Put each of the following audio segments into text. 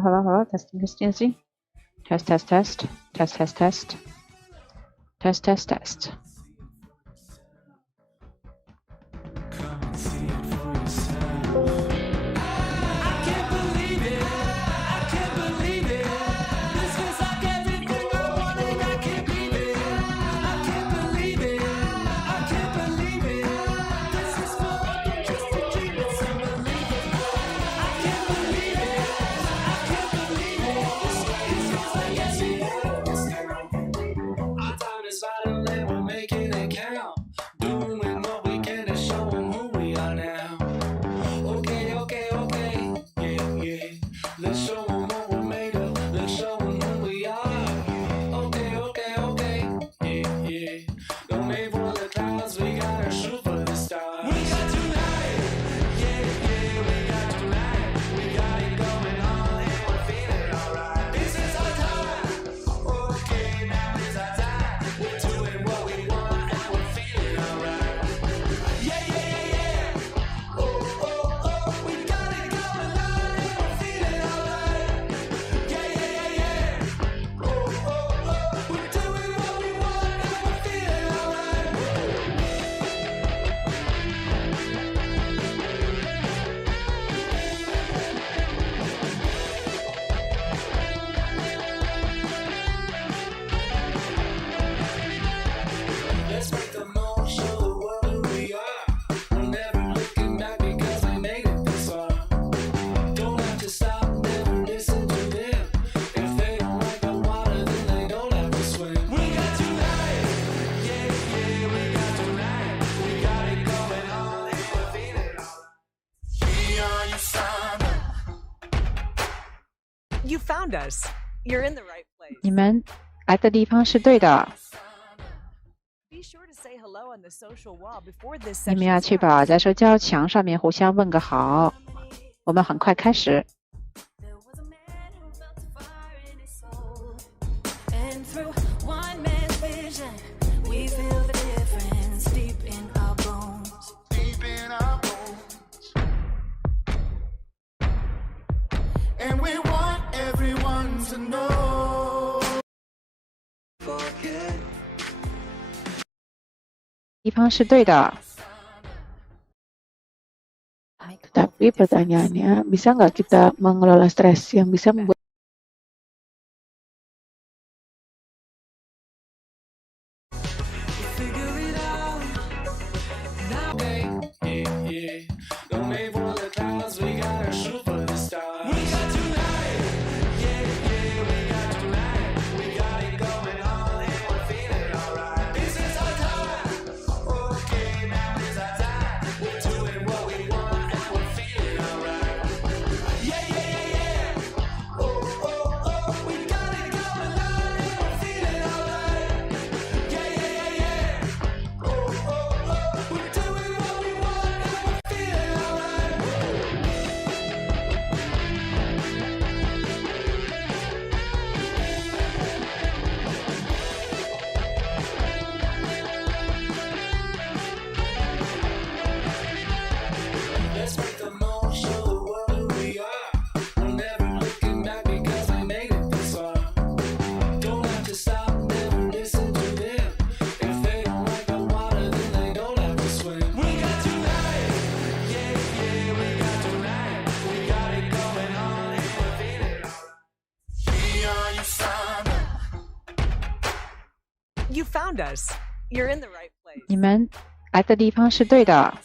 好了，testing test。You found us. You're in the right place. 你们来的地方是对的。Be sure to say hello on the social wall before this 你们 session 要确 starts. 保在社交墙上面互相问个好。我们很快开始。There was a man who felt a fire in his soul. And through one man's vision, we feel the difference deep in our bones. Deep in our bones. And we want everyone to know. Forget. 地方是对的。Tapi pertanyaannya, bisa nggak kita mengelola stres yang bisa membuat Figure it out. Now, don't aim for the clouds, we gotta shoot for the stars. We got tonight. We got tonight. We got it going on and we're feeling alright. This is our time. Okay, now is our time. We're doing what we want and we're feeling alright. Yeah. Oh, we got it going on and we're feeling alright. Yeah. Oh, we're doing what we want and we're feeling alright. Let's make the most, show the world who we are. We're never looking back because we made it this far. Don't have to stop, never listen to them. If they don't like the water, then they don't have to swim. We got tonight. Yeah, we got tonight. We got it going on and we're feeling alright. We are your summer. You found us. You're in the right place. 你们来的地方是对的。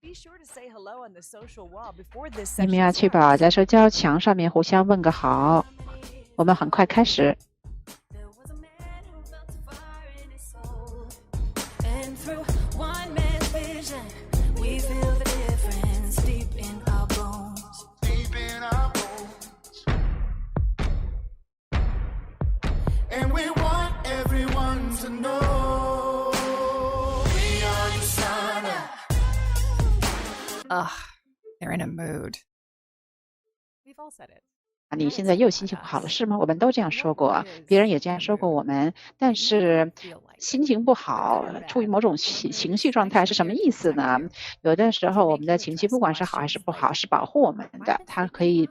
Be sure to say hello on the social wall before this 你们 session 要确 starts. 保在社交墙上面互相问个好。我们很快开始。 There was a man who felt a fire in his soul. And through one man's vision, we feel the difference deep in our bones. Deep in our bones. And we want everyone to know. We are your summer. Ugh, they're in a mood. We've all said it. 你现在又心情不好了是吗？我们都这样说过，别人也这样说过我们。但是心情不好，处于某种情绪状态是什么意思呢？有的时候我们的情绪不管是好还是不好，是保护我们的，它可以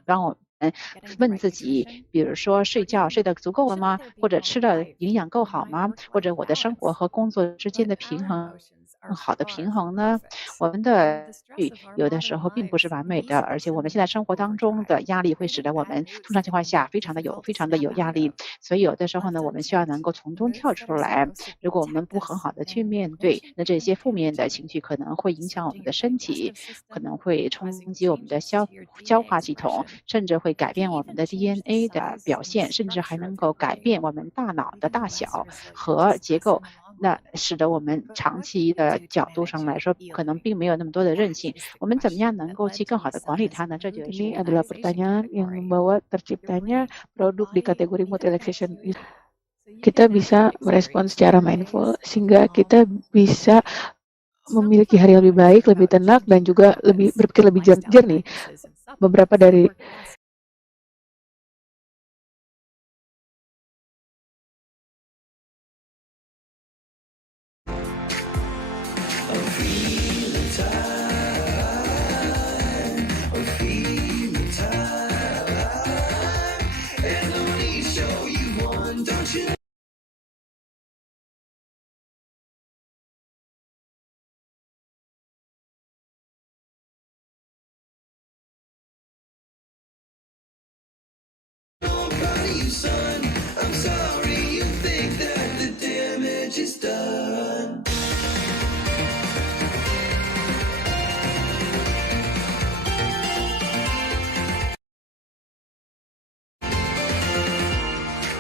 问自己，比如说睡觉睡得足够了吗？或者吃的营养够好吗？或者我的生活和工作之间的平衡，更好的平衡呢？我们的有的时候并不是完美的，而且我们现在生活当中的压力会使得我们通常情况下非常的有压力，所以有的时候呢，我们需要能够从中跳出来。如果我们不很好的去面对，那这些负面的情绪可能会影响我们的身体，可能会冲击我们的消化系统，甚至会改变我们的 DNA 的表现，甚至还能够改变我们大脑的大小和结构。那使得我们长期的角度上来说，可能并没有那么多的韧性。我们怎么样能够去更好的管理它呢？这就是 Ini 我们 adalah pertanyaan yang membawa terciptanya produk di kategori mood relaxation. Kita bisa merespon secara mindful sehingga kita bisa memiliki hari yang lebih baik, lebih tenang, dan juga berpikir lebih jernih. Beberapa dari I'm sorry you think that the damage is done.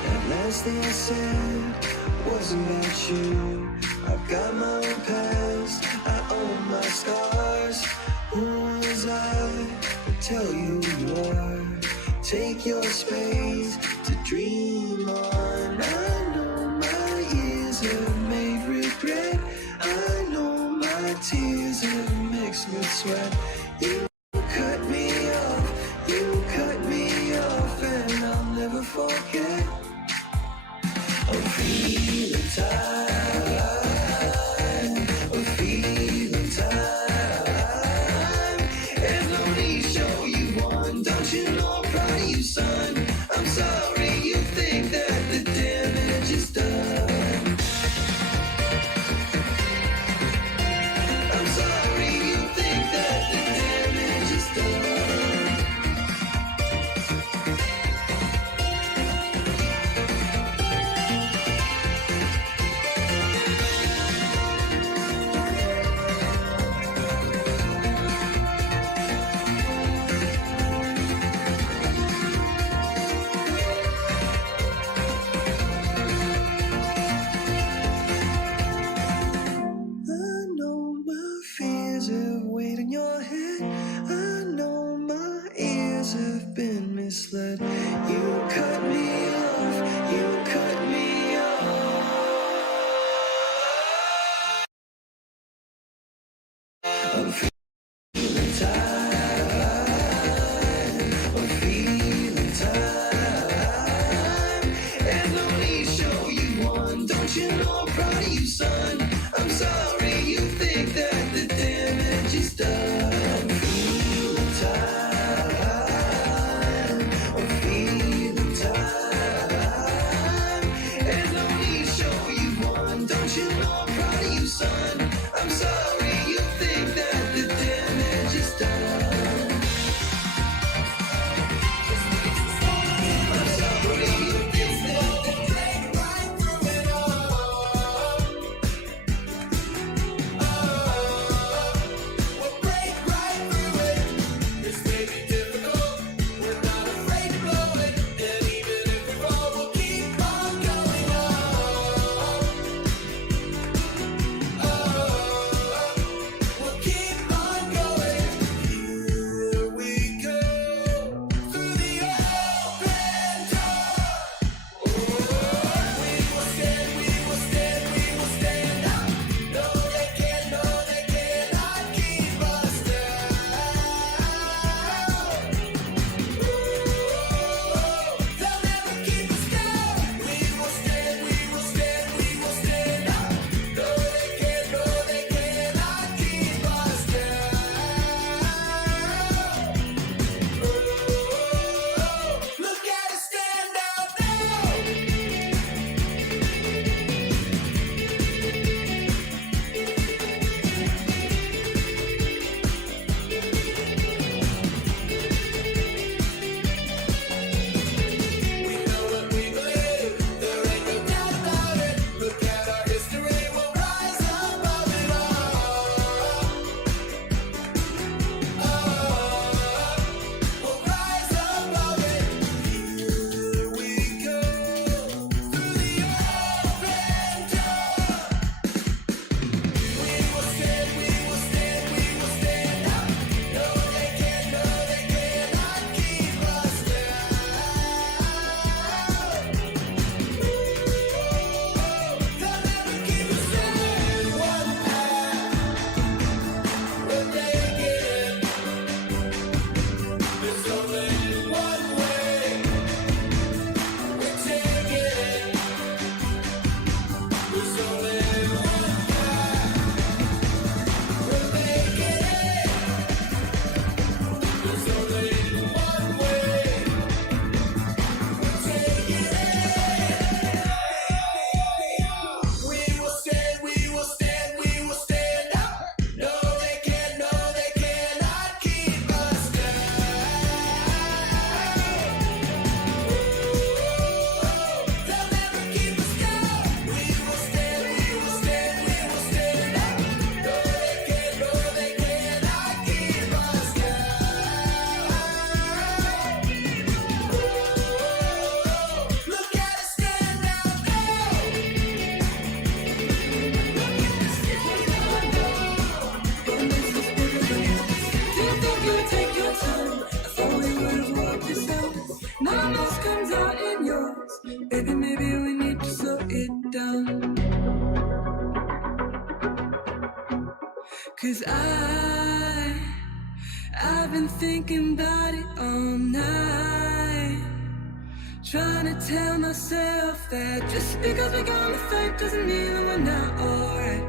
That last thing I said wasn't about you. I've got my own past, I own my scars. Who was I to tell you who you are? Take your space to dream on. I know my years have made regret. I know my tears have mixed with sweat. You cut me off, and I'll never forget. I'm feeling tired, I'm feeling tired. And no need to show you one, don't you know I'm proud of you, son. I'm sorry you think that the damage is done. I'm sorry you think that the damage is done. I know my fears have weighed on your head. I know my ears have been misled. You cut me off, you cut me off. I'm feeling tired, I'm feeling tired. And no need to show you one, don't you know I'm proud of you, son. I'm sorry you think that the damage is done. I'm feeling tired, I'm feeling tired. My mouth comes out in yours. Baby, maybe we need to slow it down. 'Cause I've been thinking about it all night, trying to tell myself that just because we got the fight doesn't mean that we're not alright.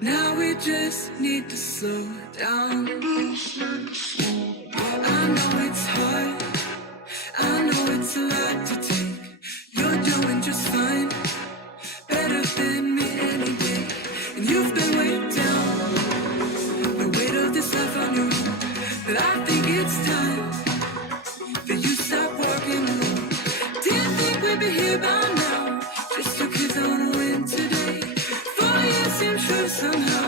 Now we just need to slow down. I know it's hard, I know it's a lot to take. You're doing just fine, better than me any day. And you've been way down, the weight of this life on your own. But I think it's time that you stop working alone. Didn't think we'd be here by now, just 2 kids on a win today. 4 years seems true somehow.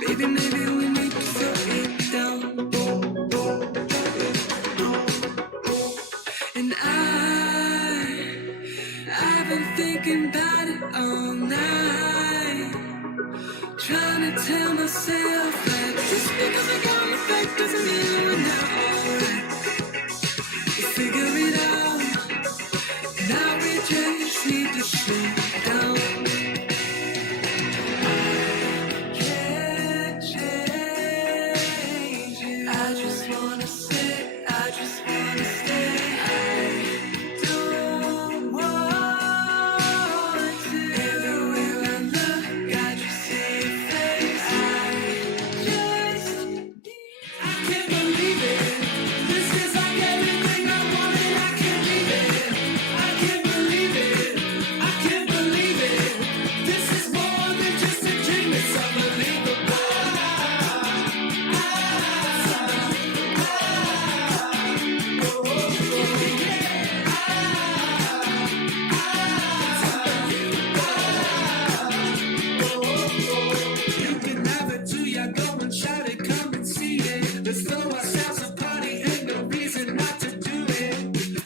Baby, maybe we need to slow it down. And I've been thinking about it all night, trying to tell myself that just because I got my back doesn't mean we're not alright. We figure it out, now we just need to slow down. Can't change it. I just wanna stay, I just wanna stay. I don't want to. Everywhere I look, I just see your face. I can't believe it. This is like everything I wanted. I can't believe it. I can't believe it. I can't believe it. This is more than just a dream. It's unbelievable. You can have it too, yeah, go and shout it, come and see it. Let's throw ourselves a party, ain't no reason not to do it.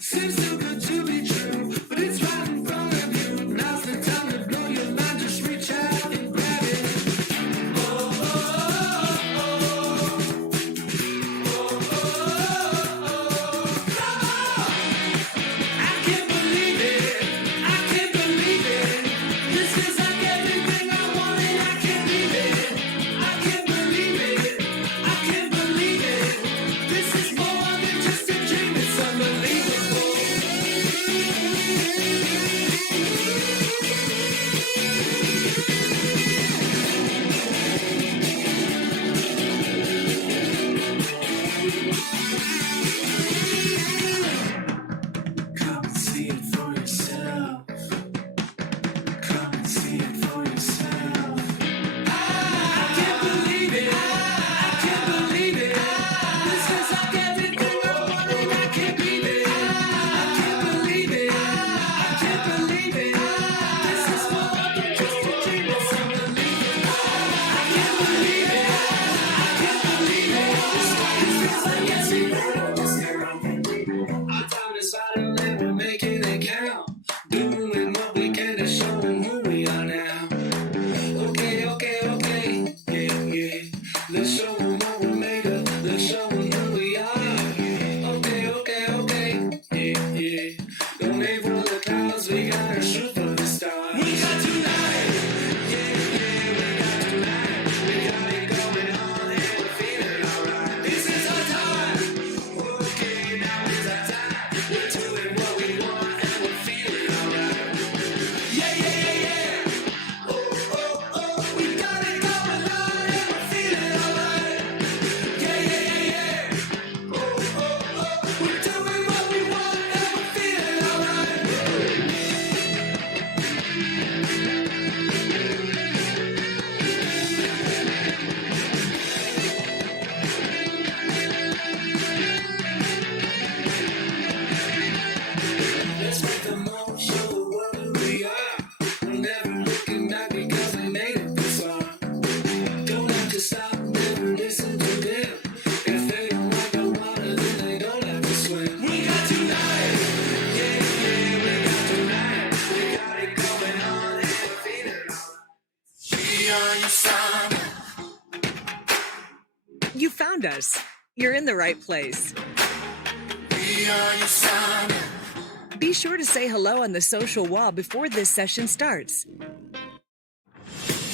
Seems too good to be true, but it's right in front of you. Now's the time to blow your mind, just reach out and grab it. Oh, oh, oh, I can't believe it, I can't believe it. This is like everything I wanted, I can't believe it. I can't believe it, I can't believe it. This is more than just a dream, it's unbelievable. Come and see it for yourself. Come and see it for yourself. I can't believe it. I can't believe it. This is like everything I wanted. I can't believe it. I can't believe it. I can't believe it. This is more than just a dream. It's unbelievable. I can't believe it. I can't believe it. This feels like everything I wanted. Our time is vital and we're making it count. Doing what we can to show them who we are now. Okay, okay, okay, yeah, yeah. Let's show them what we're made of. Let's show them who we are. Okay, okay, okay, yeah, yeah. Don't aim for the clouds, we gotta shoot for the stars. We got tonight, yeah, yeah, we got tonight. We got it going on and we're feeling alright. This is our time. Okay, now is our time. We're doing what we want and we're feeling alright. Yeah, yeah, yeah, yeah. Oh, oh, oh, we got it going on and we're feeling alright. Yeah, yeah, yeah, yeah. Oh, oh, oh, we're doing what we want and we're feeling alright. Let's make the most, show the world who we are. We're never looking back because we made it this far. Don't have to stop, never listen to them. If they don't like the water, then they don't have to swim. We got tonight, yeah, yeah, we got tonight. We got it going on and we're feeling alright. Be on your side. You found us. you're in the right place. We are your son. Be sure to say hello on the social wall before this session starts.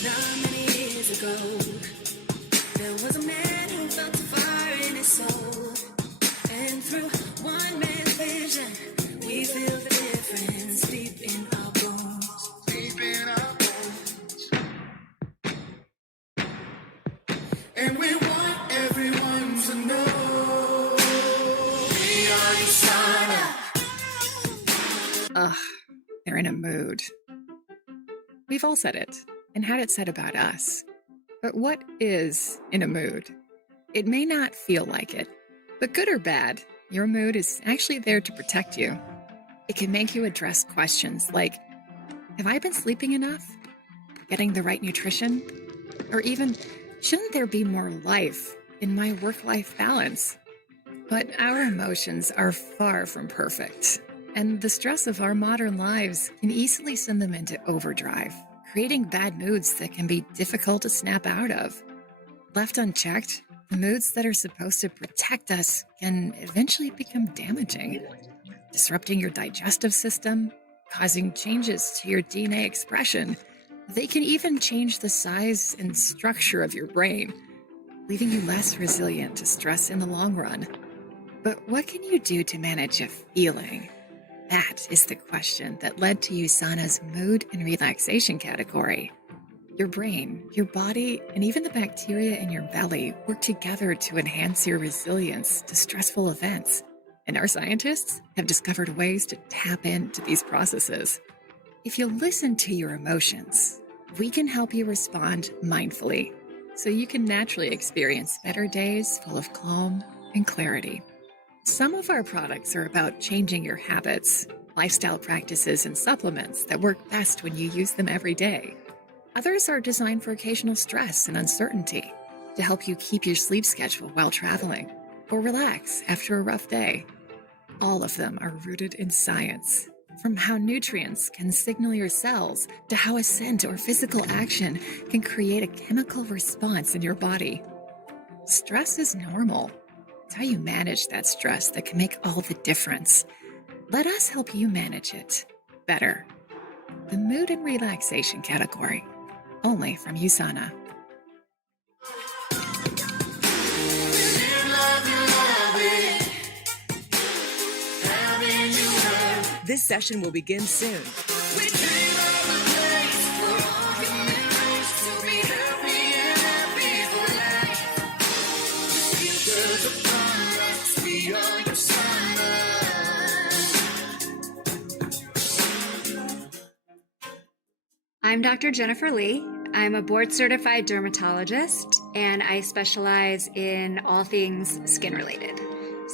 Not many years ago, there was a man who felt a fire in his soul. And through one man's vision, we feel the difference deep in our bones. Deep in our bones. And we want everyone to know we are your son. Ugh, they're in a mood. We've all said it and had it said about us. But what is in a mood? It may not feel like it, but good or bad, your mood is actually there to protect you. It can make you address questions like, have I been sleeping enough? Getting the right nutrition? Or even, shouldn't there be more life in my work-life balance? But our emotions are far from perfect, and the stress of our modern lives can easily send them into overdrive, creating bad moods that can be difficult to snap out of. Left unchecked, the moods that are supposed to protect us can eventually become damaging, disrupting your digestive system, causing changes to your DNA expression. They can even change the size and structure of your brain, leaving you less resilient to stress in the long run. But what can you do to manage a feeling? That is the question that led to USANA's mood and relaxation category. Your brain, your body, and even the bacteria in your belly work together to enhance your resilience to stressful events. And our scientists have discovered ways to tap into these processes. If you listen to your emotions, we can help you respond mindfully so you can naturally experience better days full of calm and clarity. Some of our products are about changing your habits, lifestyle practices, and supplements that work best when you use them every day. Others are designed for occasional stress and uncertainty to help you keep your sleep schedule while traveling or relax after a rough day. All of them are rooted in science, from how nutrients can signal your cells to how a scent or physical action can create a chemical response in your body. Stress is normal. It's how you manage that stress that can make all the difference. Let us help you manage it better. The mood and relaxation category, only from USANA. This session will begin soon. We dream of a place for all human race to be healthy and happy for life. The future's upon us, we are your son. I'm Dr. Jennifer Lee. I'm a board-certified dermatologist, and I specialize in all things skin-related.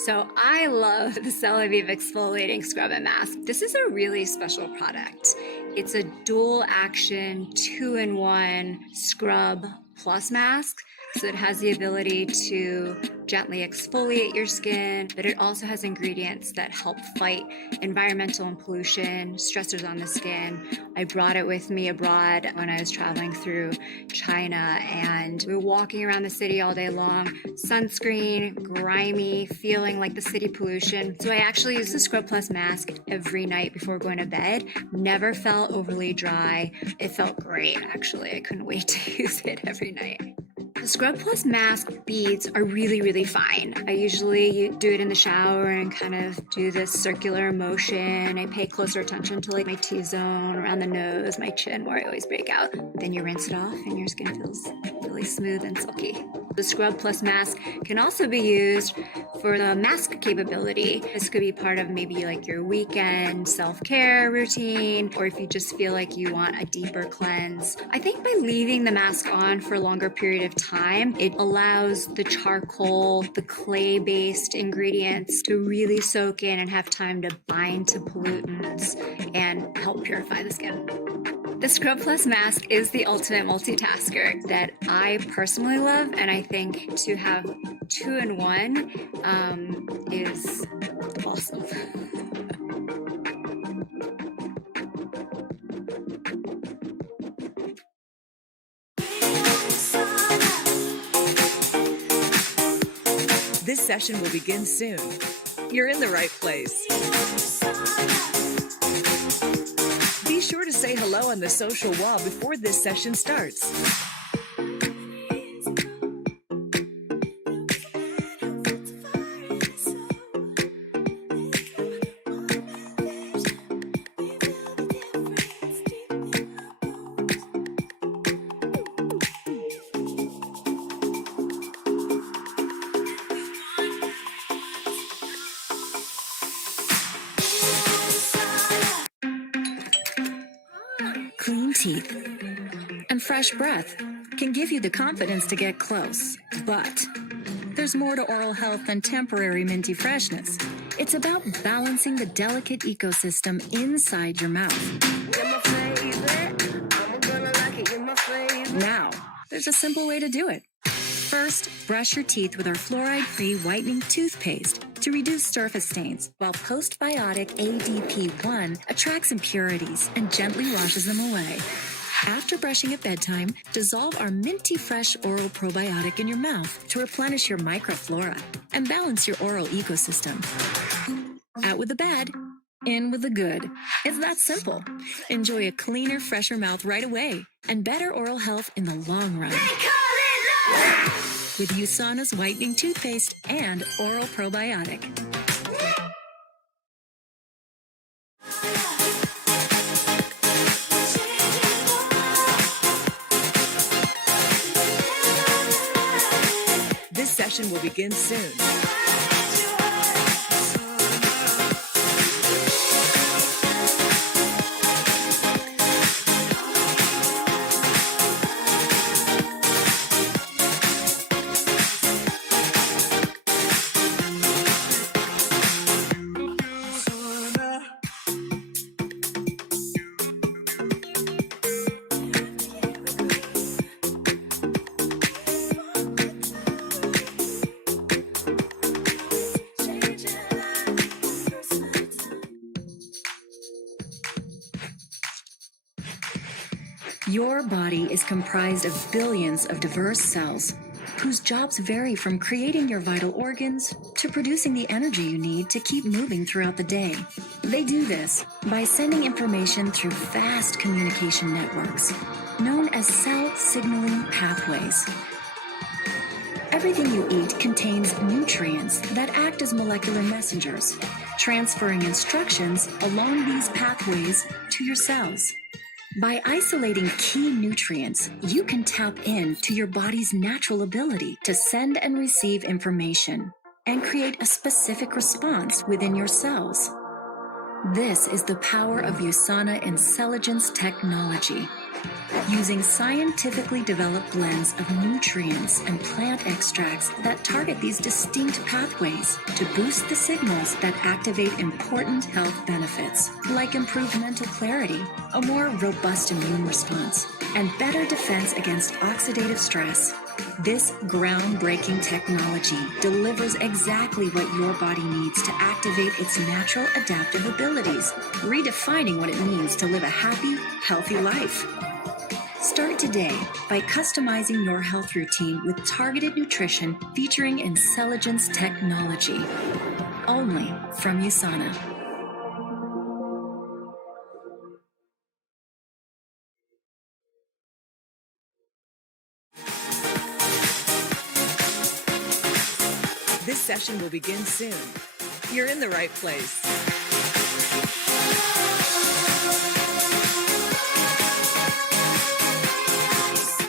So I love the Celavive Exfoliating Scrub and Mask. This is a really special product. It's a dual-action, 2-in-1 scrub plus mask. So it has the ability to gently exfoliate your skin, but it also has ingredients that help fight environmental and pollution, stressors on the skin. I brought it with me abroad when I was traveling through China, and we were walking around the city all day long, sunscreen, grimy, feeling like the city pollution. So I actually use the Scrub Plus mask every night before going to bed. Never felt overly dry. It felt great, actually. I couldn't wait to use it every night. The Scrub Plus mask beads are really, really fine. I usually do it in the shower and kind of do this circular motion. I pay closer attention to like my T-zone, around the nose, my chin, where I always break out. Then you rinse it off and your skin feels really smooth and silky. The Scrub Plus mask can also be used for the mask capability. This could be part of maybe like your weekend self-care routine, or if you just feel like you want a deeper cleanse. I think by leaving the mask on for a longer period of time, it allows the charcoal, the clay-based ingredients to really soak in and have time to bind to pollutants and help purify the skin. The Scrub Plus mask is the ultimate multitasker that I personally love, and I think to have 2-in-1 is awesome. This This session will begin soon. You're in the right place. Be sure to say hello on the social wall before this session starts. Clean teeth and fresh breath can give you the confidence to get close. But there's more to oral health than temporary minty freshness. It's about balancing the delicate ecosystem inside your mouth. Now, there's a simple way to do it. First, brush your teeth with our fluoride-free whitening toothpaste to reduce surface stains, while postbiotic ADP1 attracts impurities and gently washes them away. After brushing at bedtime, dissolve our minty fresh oral probiotic in your mouth to replenish your microflora and balance your oral ecosystem. Out with the bad, in with the good. It's that simple. Enjoy a cleaner, fresher mouth right away and better oral health in the long run. With USANA's whitening toothpaste and oral probiotic. This session will begin soon. Your body is comprised of billions of diverse cells whose jobs vary from creating your vital organs to producing the energy you need to keep moving throughout the day. They do this by sending information through vast communication networks known as cell signaling pathways. Everything you eat contains nutrients that act as molecular messengers, transferring instructions along these pathways to your cells. By isolating key nutrients, you can tap into your body's natural ability to send and receive information and create a specific response within your cells. This is the power of USANA Intelligence technology. Using scientifically developed blends of nutrients and plant extracts that target these distinct pathways to boost the signals that activate important health benefits, like improved mental clarity, a more robust immune response, and better defense against oxidative stress. This groundbreaking technology delivers exactly what your body needs to activate its natural adaptive abilities, redefining what it means to live a happy, healthy life. Start today by customizing your health routine with targeted nutrition featuring Intelligence technology. Only from USANA. This session will begin soon. You're in the right place.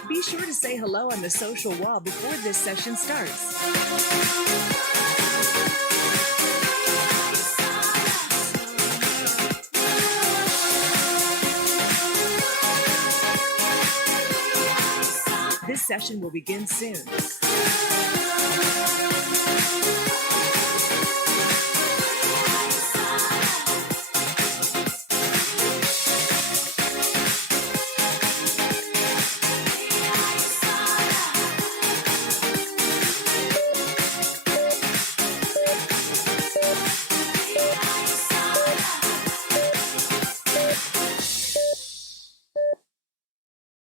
Be sure to say hello on the social wall before this session starts. This session will begin soon.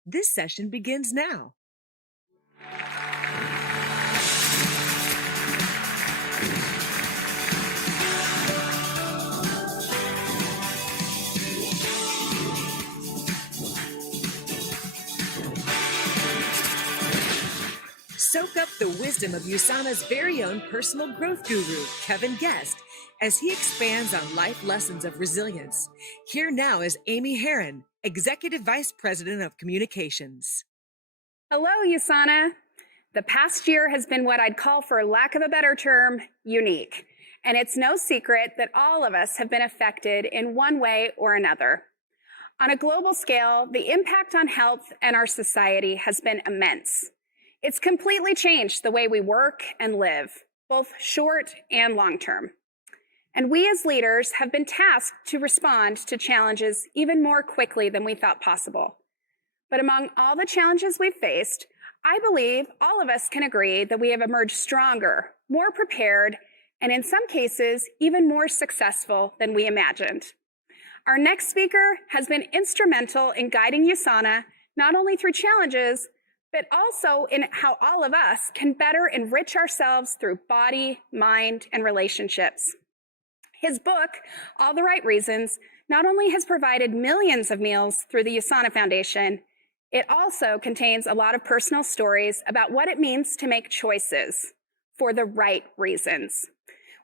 This session begins now. up the wisdom of USANA's very own personal growth guru, Kevin Guest, as he expands on life lessons of resilience. Here now is Amy Herron, Executive Vice President of Communications. Hello, USANA. The past year has been what I'd call, for lack of a better term, unique. And it's no secret that all of us have been affected in one way or another. On a global scale, the impact on health and our society has been immense. It's completely changed the way we work and live, both short and long term. And we as leaders have been tasked to respond to challenges even more quickly than we thought possible. But among all the challenges we've faced, I believe all of us can agree that we have emerged stronger, more prepared, and in some cases, even more successful than we imagined. Our next speaker has been instrumental in guiding USANA not only through challenges, but also in how all of us can better enrich ourselves through body, mind, and relationships. His book, All the Right Reasons, not only has provided millions of meals through the USANA Foundation, it also contains a lot of personal stories about what it means to make choices for the right reasons.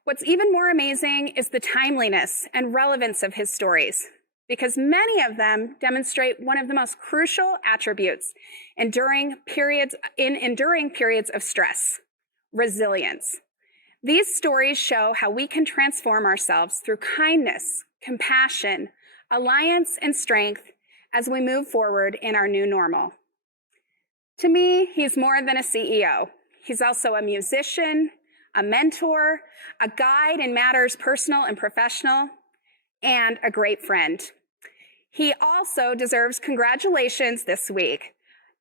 What's even more amazing is the timeliness and relevance of his stories, because many of them demonstrate one of the most crucial attributes in enduring periods of stress: resilience. These stories show how we can transform ourselves through kindness, compassion, alliance, and strength as we move forward in our new normal. To me, he's more than a CEO. He's also a musician, a mentor, a guide in matters personal and professional, and a great friend. He also deserves congratulations this week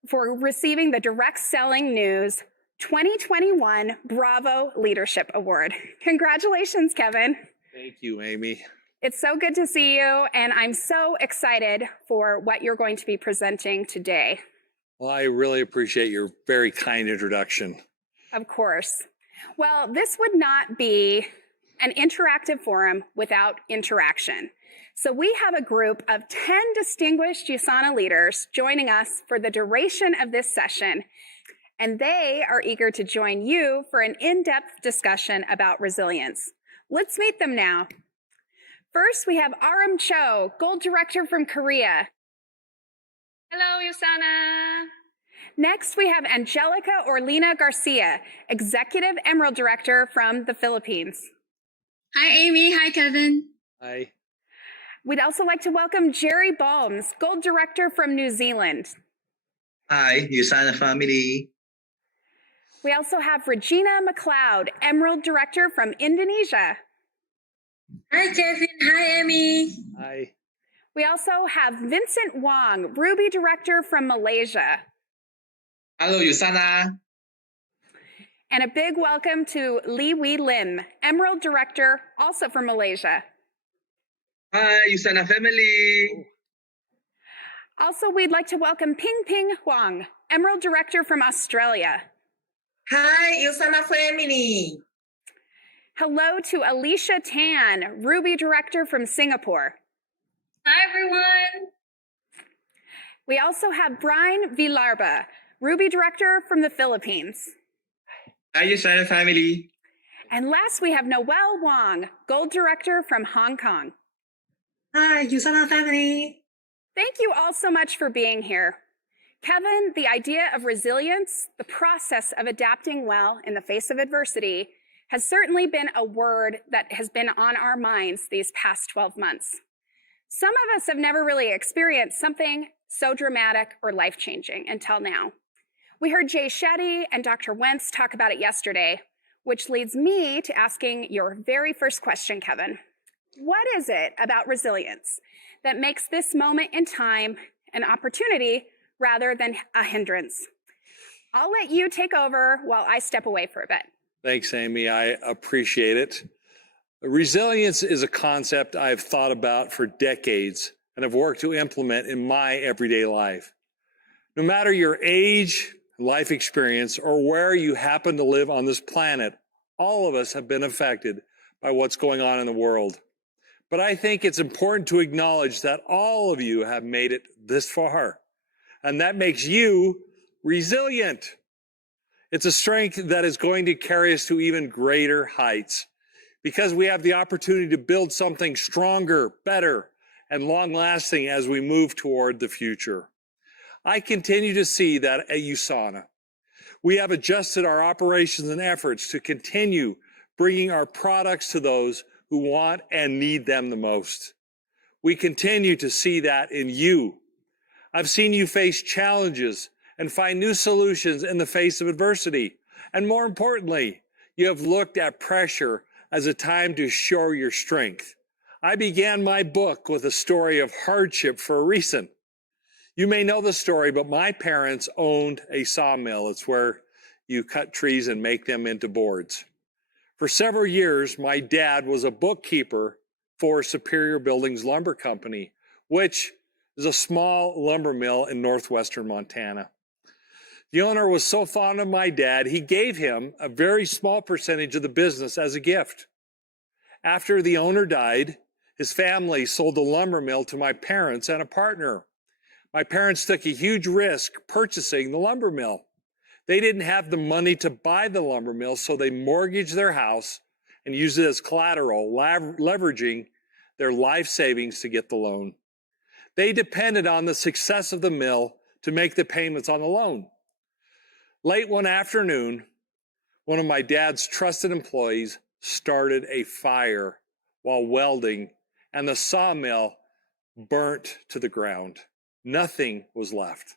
for receiving the Direct Selling News 2021 Bravo Leadership Award. Congratulations, Kevin. Thank you, Amy. It's so good to see you, and I'm so excited for what you're going to be presenting today. Well, I really appreciate your very kind introduction. Of course. Well, this would not be an interactive forum without interaction. So we have a group of 10 distinguished USANA leaders joining us for the duration of this session, and they are eager to join you for an in-depth discussion about resilience. Let's meet them now. First, we have Aram Cho, Gold Director from Korea. Hello, USANA. Next, we have Angelica Orlina Garcia, Executive Emerald Director from the Philippines. Hi, Amy. Hi, Kevin. Hi. We'd also like to welcome Jerry Balmes, Gold Director from New Zealand. Hi, USANA family. We also have Regina McLeod, Emerald Director from Indonesia. Hi, Kevin. Hi, Amy. Hi. We also have Vincent Wong, Ruby Director from Malaysia. Hello, USANA. And a big welcome to Lee Wee Lim, Emerald Director, also from Malaysia. Hi, USANA family. Also, we'd like to welcome Ping Ping Huang, Emerald Director from Australia. Hi, USANA family. Hello to Alicia Tan, Ruby Director from Singapore. Hi, everyone. We also have Brian Villarba, Ruby Director from the Philippines. Hi, USANA family. And last, we have Noel Wong, Gold Director from Hong Kong. Hi, USANA family. Thank you all so much for being here. Kevin, the idea of resilience, the process of adapting well in the face of adversity, has certainly been a word that has been on our minds these past 12 months. Some of us have never really experienced something so dramatic or life-changing until now. We heard Jay Shetty and Dr. Wentz talk about it yesterday, which leads me to asking your very first question, Kevin. What is it about resilience that makes this moment in time an opportunity rather than a hindrance? I'll let you take over while I step away for a bit. Thanks, Amy. I appreciate it. Resilience is a concept I've thought about for decades and have worked to implement in my everyday life. No matter your age, life experience, or where you happen to live on this planet, all of us have been affected by what's going on in the world. But I think it's important to acknowledge that all of you have made it this far, and that makes you resilient. It's a strength that is going to carry us to even greater heights because we have the opportunity to build something stronger, better, and long-lasting as we move toward the future. I continue to see that at USANA. We have adjusted our operations and efforts to continue bringing our products to those who want and need them the most. We continue to see that in you. I've seen you face challenges and find new solutions in the face of adversity. And more importantly, you have looked at pressure as a time to show your strength. I began my book with a story of hardship for a reason. You may know the story, but my parents owned a sawmill. It's where you cut trees and make them into boards. For several years, my dad was a bookkeeper for Superior Buildings Lumber Company, which is a small lumber mill in northwestern Montana. The owner was so fond of my dad, he gave him a very small percentage of the business as a gift. After the owner died, his family sold the lumber mill to my parents and a partner. My parents took a huge risk purchasing the lumber mill. They didn't have the money to buy the lumber mill, so they mortgaged their house and used it as collateral, leveraging their life savings to get the loan. They depended on the success of the mill to make the payments on the loan. Late one afternoon, one of my dad's trusted employees started a fire while welding, and the sawmill burnt to the ground. Nothing was left.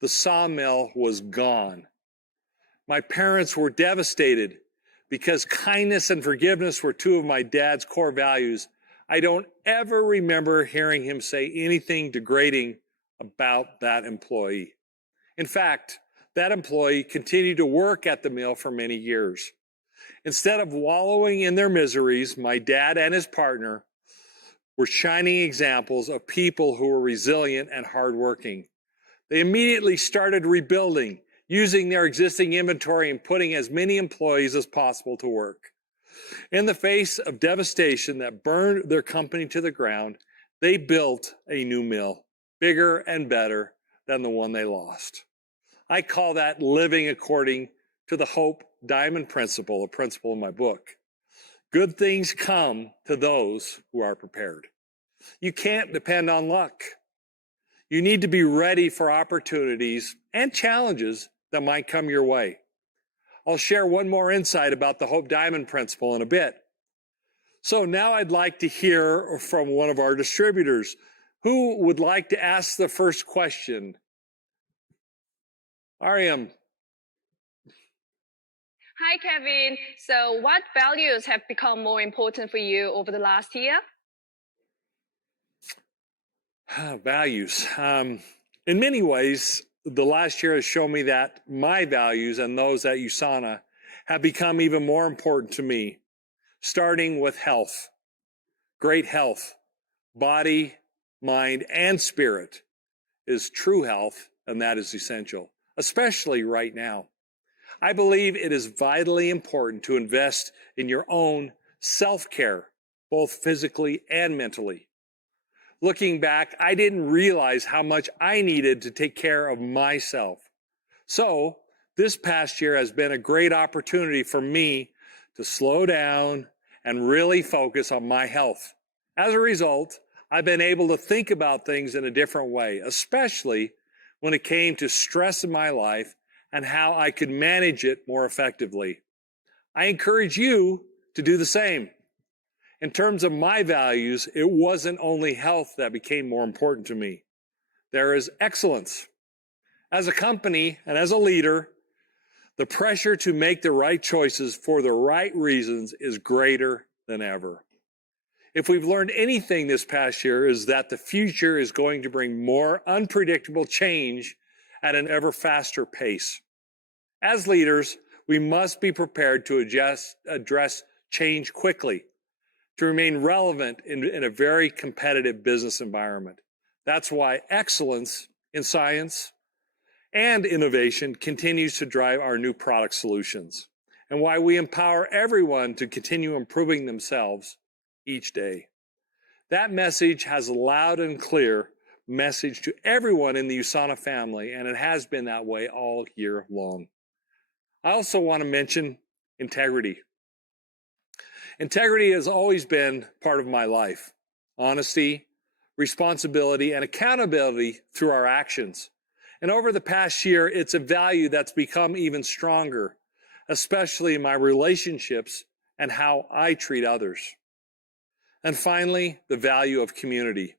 The sawmill was gone. My parents were devastated because kindness and forgiveness were two of my dad's core values. I don't ever remember hearing him say anything degrading about that employee. In fact, that employee continued to work at the mill for many years. Instead of wallowing in their miseries, my dad and his partner were shining examples of people who were resilient and hardworking. They immediately started rebuilding, using their existing inventory and putting as many employees as possible to work. In the face of devastation that burned their company to the ground, they built a new mill, bigger and better than the one they lost. I call that living according to the Hope Diamond Principle, a principle in my book. Good things come to those who are prepared. You can't depend on luck. You need to be ready for opportunities and challenges that might come your way. I'll share one more insight about the Hope Diamond Principle in a bit. So now I'd like to hear from one of our distributors. Who would like to ask the first question? Ariam. Hi, Kevin. So what values have become more important for you over the last year? Values. In many ways, the last year has shown me that my values and those at USANA have become even more important to me, starting with health. Great health, body, mind, and spirit is true health, and that is essential, especially right now. I believe it is vitally important to invest in your own self-care, both physically and mentally. Looking back, I didn't realize how much I needed to take care of myself. So this past year has been a great opportunity for me to slow down and really focus on my health. As a result, I've been able to think about things in a different way, especially when it came to stress in my life and how I could manage it more effectively. I encourage you to do the same. In terms of my values, it wasn't only health that became more important to me. There is excellence. As a company and as a leader, the pressure to make the right choices for the right reasons is greater than ever. If we've learned anything this past year, is that the future is going to bring more unpredictable change at an ever faster pace. As leaders, we must be prepared to address change quickly, to remain relevant in a very competitive business environment. That's why excellence in science and innovation continues to drive our new product solutions, and why we empower everyone to continue improving themselves each day. That message has a loud and clear message to everyone in the USANA family, and it has been that way all year long. I also want to mention integrity. Integrity has always been part of my life. Honesty, responsibility, and accountability through our actions. And over the past year, it's a value that's become even stronger, especially in my relationships and how I treat others. And finally, the value of community.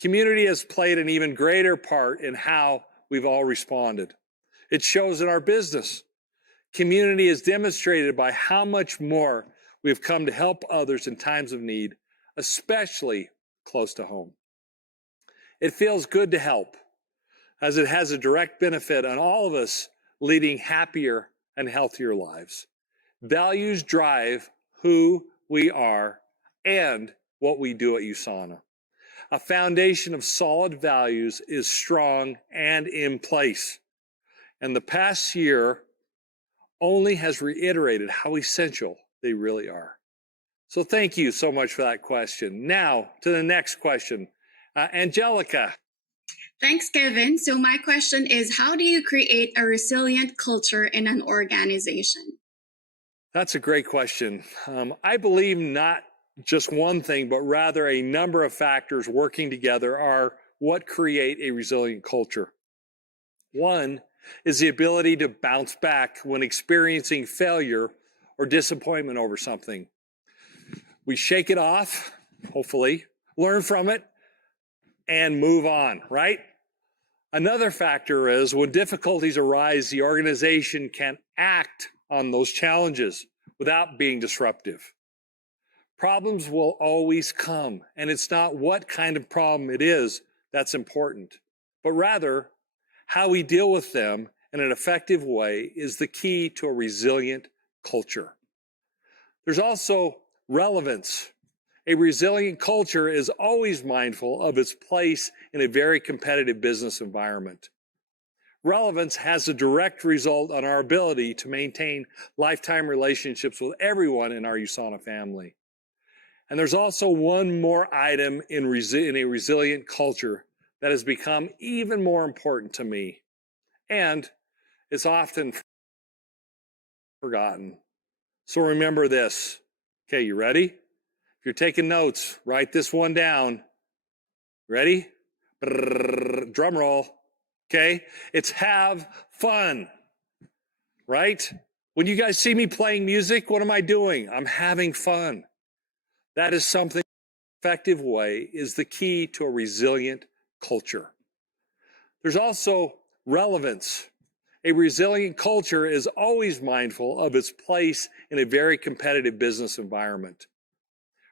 Community has played an even greater part in how we've all responded. It shows in our business. Community is demonstrated by how much more we have come to help others in times of need, especially close to home. It feels good to help, as it has a direct benefit on all of us leading happier and healthier lives. Values drive who we are and what we do at USANA. A foundation of solid values is strong and in place. And the past year only has reiterated how essential they really are. So thank you so much for that question. Now to the next question. Angelica. Thanks, Kevin. So my question is, how do you create a resilient culture in an organization? That's a great question. I believe not just one thing, but rather a number of factors working together are what create a resilient culture. One is the ability to bounce back when experiencing failure or disappointment over something. We shake it off, hopefully, learn from it, and move on, right? Another factor is when difficulties arise, the organization can act on those challenges without being disruptive. Problems will always come, and it's not what kind of problem it is that's important, but rather how we deal with them in an effective way is the key to a resilient culture. There's also relevance. A resilient culture is always mindful of its place in a very competitive business environment. Relevance has a direct result on our ability to maintain lifetime relationships with everyone in our USANA family. And there's also one more item in a resilient culture that has become even more important to me, and it's often forgotten. So remember this. Okay, you ready? If you're taking notes, write this one down. Ready? Drum roll. Okay? It's have fun. Right? When you guys see me playing music, what am I doing? I'm having fun. That is something an effective way is the key to a resilient culture. There's also relevance. A resilient culture is always mindful of its place in a very competitive business environment.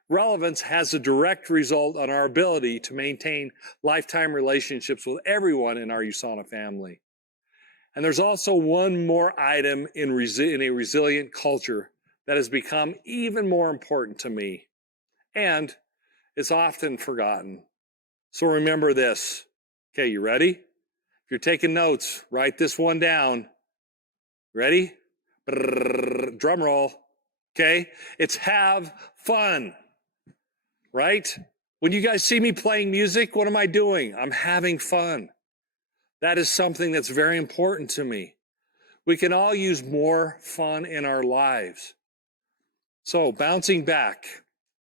Relevance has a direct result on our ability to maintain lifetime relationships with everyone in our USANA family. And there's also one more item in a resilient culture that has become even more important to me, and it's often forgotten. So remember this. Okay, you ready? If you're taking notes, write this one down. Ready? Drum roll. Okay? It's have fun. Right? When you guys see me playing music, what am I doing? I'm having fun. That is something that's very important to me. We can all use more fun in our lives. So, bouncing back,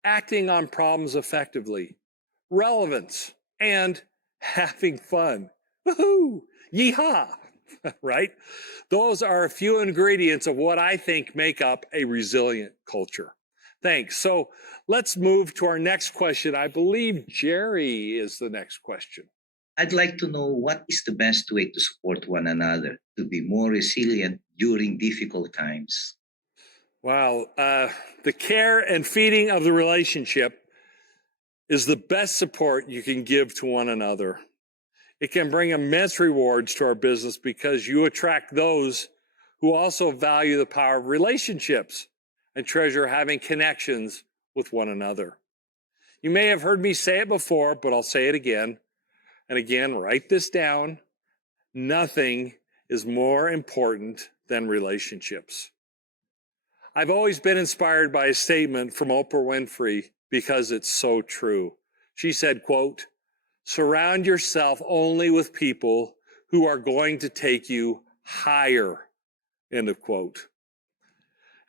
acting on problems effectively, relevance, and having fun. Woohoo! Yeehaw! Right? Those are a few ingredients of what I think make up a resilient culture. Thanks. So let's move to our next question. I believe Jerry is the next question. I'd like to know what is the best way to support one another to be more resilient during difficult times. Wow. The care and feeding of the relationship is the best support you can give to one another. It can bring immense rewards to our business because you attract those who also value the power of relationships and treasure having connections with one another. You may have heard me say it before, but I'll say it again. And again, write this down. Nothing is more important than relationships. I've always been inspired by a statement from Oprah Winfrey because it's so true. She said, quote, "Surround yourself only with people who are going to take you higher, End of quote.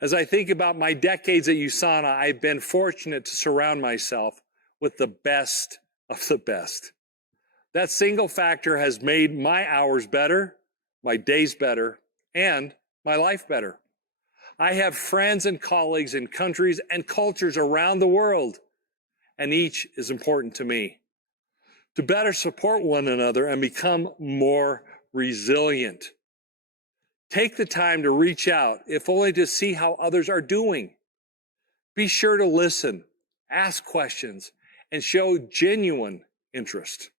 As I think about my decades at USANA, I've been fortunate to surround myself with the best of the best. That single factor has made my hours better, my days better, and my life better. I have friends and colleagues in countries and cultures around the world, and each is important to me. To better support one another and become more resilient. Take the time to reach out, if only to see how others are doing. Be sure to listen, ask questions, and show genuine interest.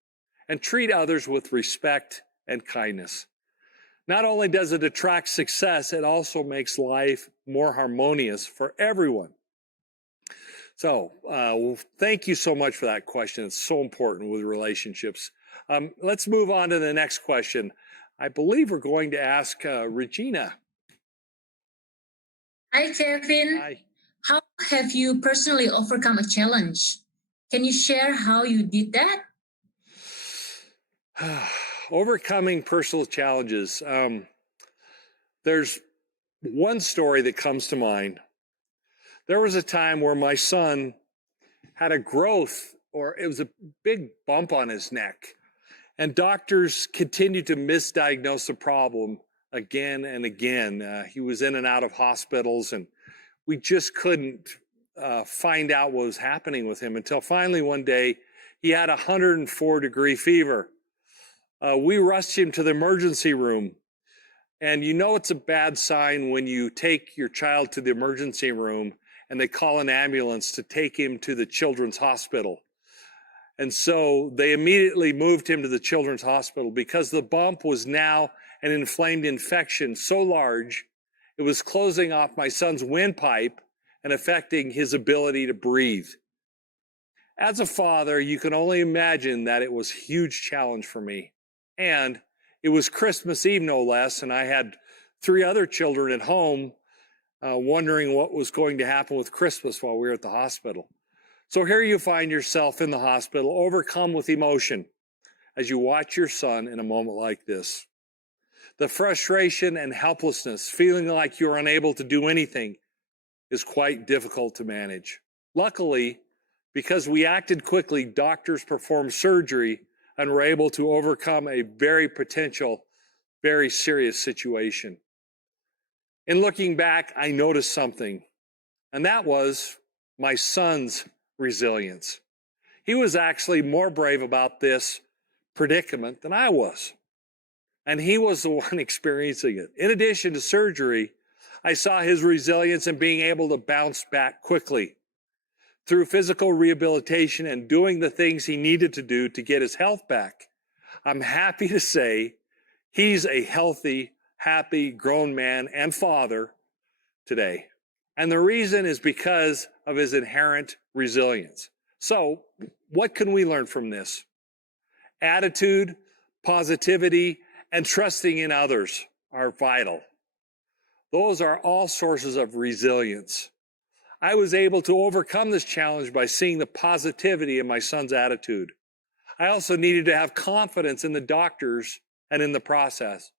And treat others with respect and kindness. Not only does it attract success, it also makes life more harmonious for everyone. So, thank you so much for that question. It's so important with relationships. Let's move on to the next question. I believe we're going to ask Regina. Hi, Kevin. Hi. How have you personally overcome a challenge? Can you share how you did that? Overcoming personal challenges. There's one story that comes to mind. There was a time where my son had a growth, or it was a big bump on his neck. And doctors continued to misdiagnose the problem again and again. He was in and out of hospitals, and we just couldn't find out what was happening with him until finally one day he had a 104-degree fever. We rushed him to the emergency room. And you know it's a bad sign when you take your child to the emergency room and they call an ambulance to take him to the children's hospital. And so they immediately moved him to the children's hospital because the bump was now an inflamed infection so large, it was closing off my son's windpipe and affecting his ability to breathe. As a father, you can only imagine that it was a huge challenge for me. And it was Christmas Eve, no less, and I had 3 other children at home wondering what was going to happen with Christmas while we were at the hospital. So here you find yourself in the hospital, overcome with emotion as you watch your son in a moment like this. The frustration and helplessness, feeling like you're unable to do anything, is quite difficult to manage. Luckily, because we acted quickly, doctors performed surgery and were able to overcome a very serious situation. In looking back, I noticed something, and that was my son's resilience. He was actually more brave about this predicament than I was, and he was the one experiencing it. In addition to surgery, I saw his resilience in being able to bounce back quickly through physical rehabilitation and doing the things he needed to do to get his health back. I'm happy to say he's a healthy, happy, grown man and father today. And the reason is because of his inherent resilience. So, what can we learn from this? Attitude, positivity, and trusting in others are vital. Those are all sources of resilience. I was able to overcome this challenge by seeing the positivity in my son's attitude. I also needed to have confidence in the doctors and in the process,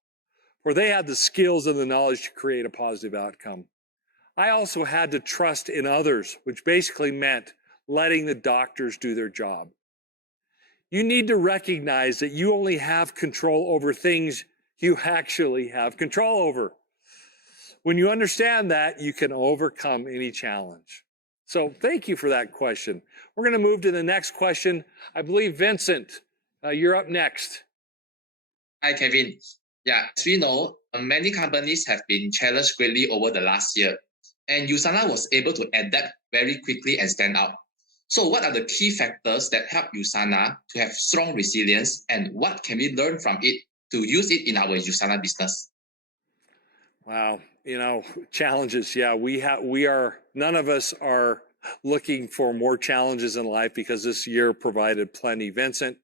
for they had the skills and the knowledge to create a positive outcome. I also had to trust in others, which basically meant letting the doctors do their job. You need to recognize that you only have control over things you actually have control over. When you understand that, you can overcome any challenge. So thank you for that question. We're going to move to the next question. I believe, Vincent, you're up next. Hi, Kevin. Yeah, as we know, many companies have been challenged greatly over the last year, and USANA was able to adapt very quickly and stand out. So what are the key factors that help USANA to have strong resilience, and what can we learn from it to use it in our USANA business? Wow, challenges. Yeah, none of us are looking for more challenges in life because this year provided plenty. Vincent,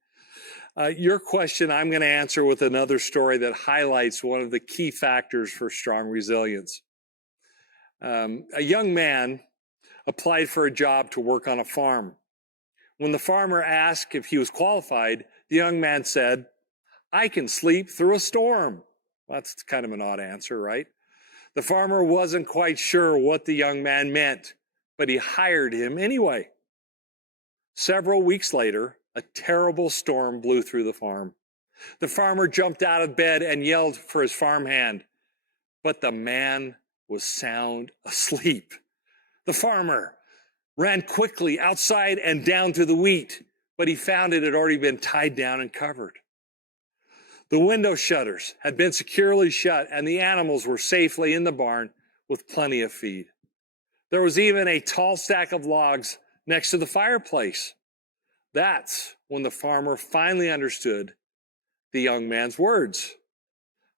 your question I'm going to answer with another story that highlights one of the key factors for strong resilience. A young man applied for a job to work on a farm. When the farmer asked if he was qualified, the young man said, "I can sleep through a storm." Well, that's kind of an odd answer, right? The farmer wasn't quite sure what the young man meant, but he hired him anyway. Several weeks later, a terrible storm blew through the farm. The farmer jumped out of bed and yelled for his farmhand, but the man was sound asleep. The farmer ran quickly outside and down to the wheat, but he found it had already been tied down and covered. The window shutters had been securely shut, and the animals were safely in the barn with plenty of feed. There was even a tall stack of logs next to the fireplace. That's when the farmer finally understood the young man's words.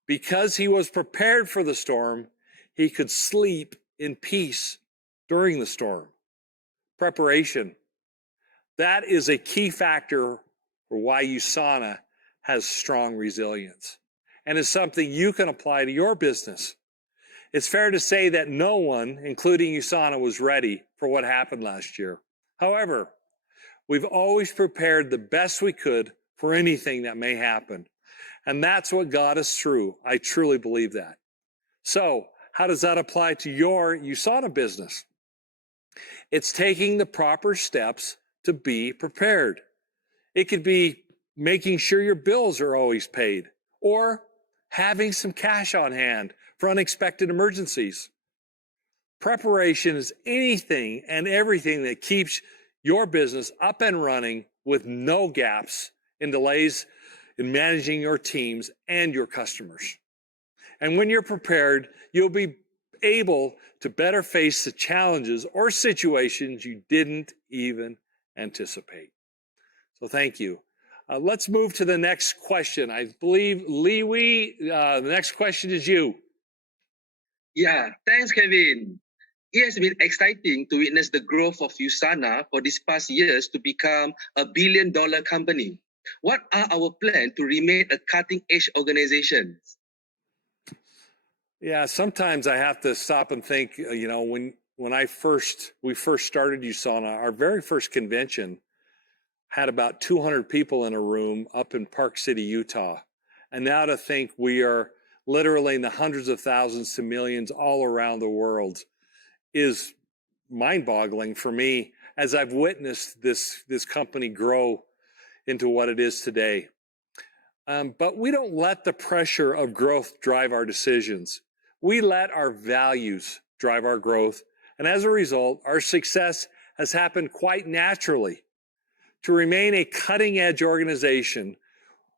Because he was prepared for the storm, he could sleep in peace during the storm. Preparation. That is a key factor for why USANA has strong resilience and is something you can apply to your business. It's fair to say that no one, including USANA, was ready for what happened last year. However, we've always prepared the best we could for anything that may happen. And that's what got us through. I truly believe that. So, how does that apply to your USANA business? It's taking the proper steps to be prepared. It could be making sure your bills are always paid, or having some cash on hand for unexpected emergencies. Preparation is anything and everything that keeps your business up and running with no gaps and delays in managing your teams and your customers. And when you're prepared, you'll be able to better face the challenges or situations you didn't even anticipate. So thank you. Let's move to the next question. I believe, Liwi, the next question is you. Yeah, thanks, Kevin. It has been exciting to witness the growth of USANA for these past years to become a billion-dollar company. What are our plans to remain a cutting-edge organization? Yeah, sometimes I have to stop and think, when we first started USANA, our very first convention had about 200 people in a room up in Park City, Utah. And now to think we are literally in the hundreds of thousands to millions all around the world is mind-boggling for me as I've witnessed this company grow into what it is today. But we don't let the pressure of growth drive our decisions. We let our values drive our growth. And as a result, our success has happened quite naturally. To remain a cutting-edge organization,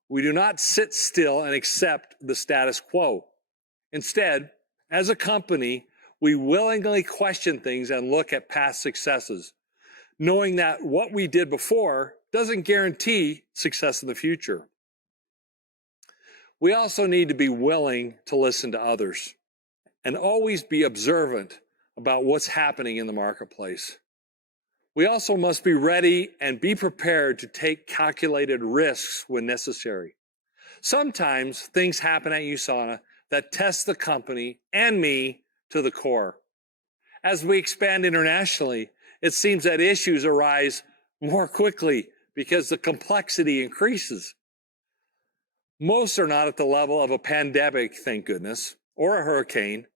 we do not sit still and accept the status quo. Instead, as a company, we willingly question things and look at past successes, knowing that what we did before doesn't guarantee success in the future. We also need to be willing to listen to others and always be observant about what's happening in the marketplace. We also must be ready and be prepared to take calculated risks when necessary. Sometimes things happen at USANA that test the company and me to the core. As we expand internationally, it seems that issues arise more quickly because the complexity increases. Most are not at the level of a pandemic, thank goodness, or a hurricane,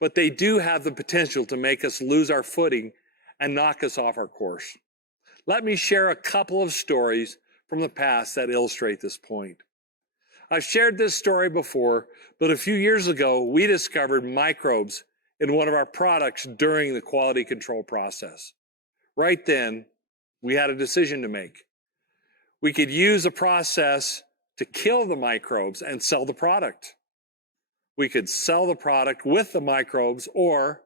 but they do have the potential to make us lose our footing and knock us off our course. Let me share a couple of stories from the past that illustrate this point. I've shared this story before, but a few years ago, we discovered microbes in one of our products during the quality control process. Right then, we had a decision to make. We could use the process to kill the microbes and sell the product. We could sell the product with the microbes, or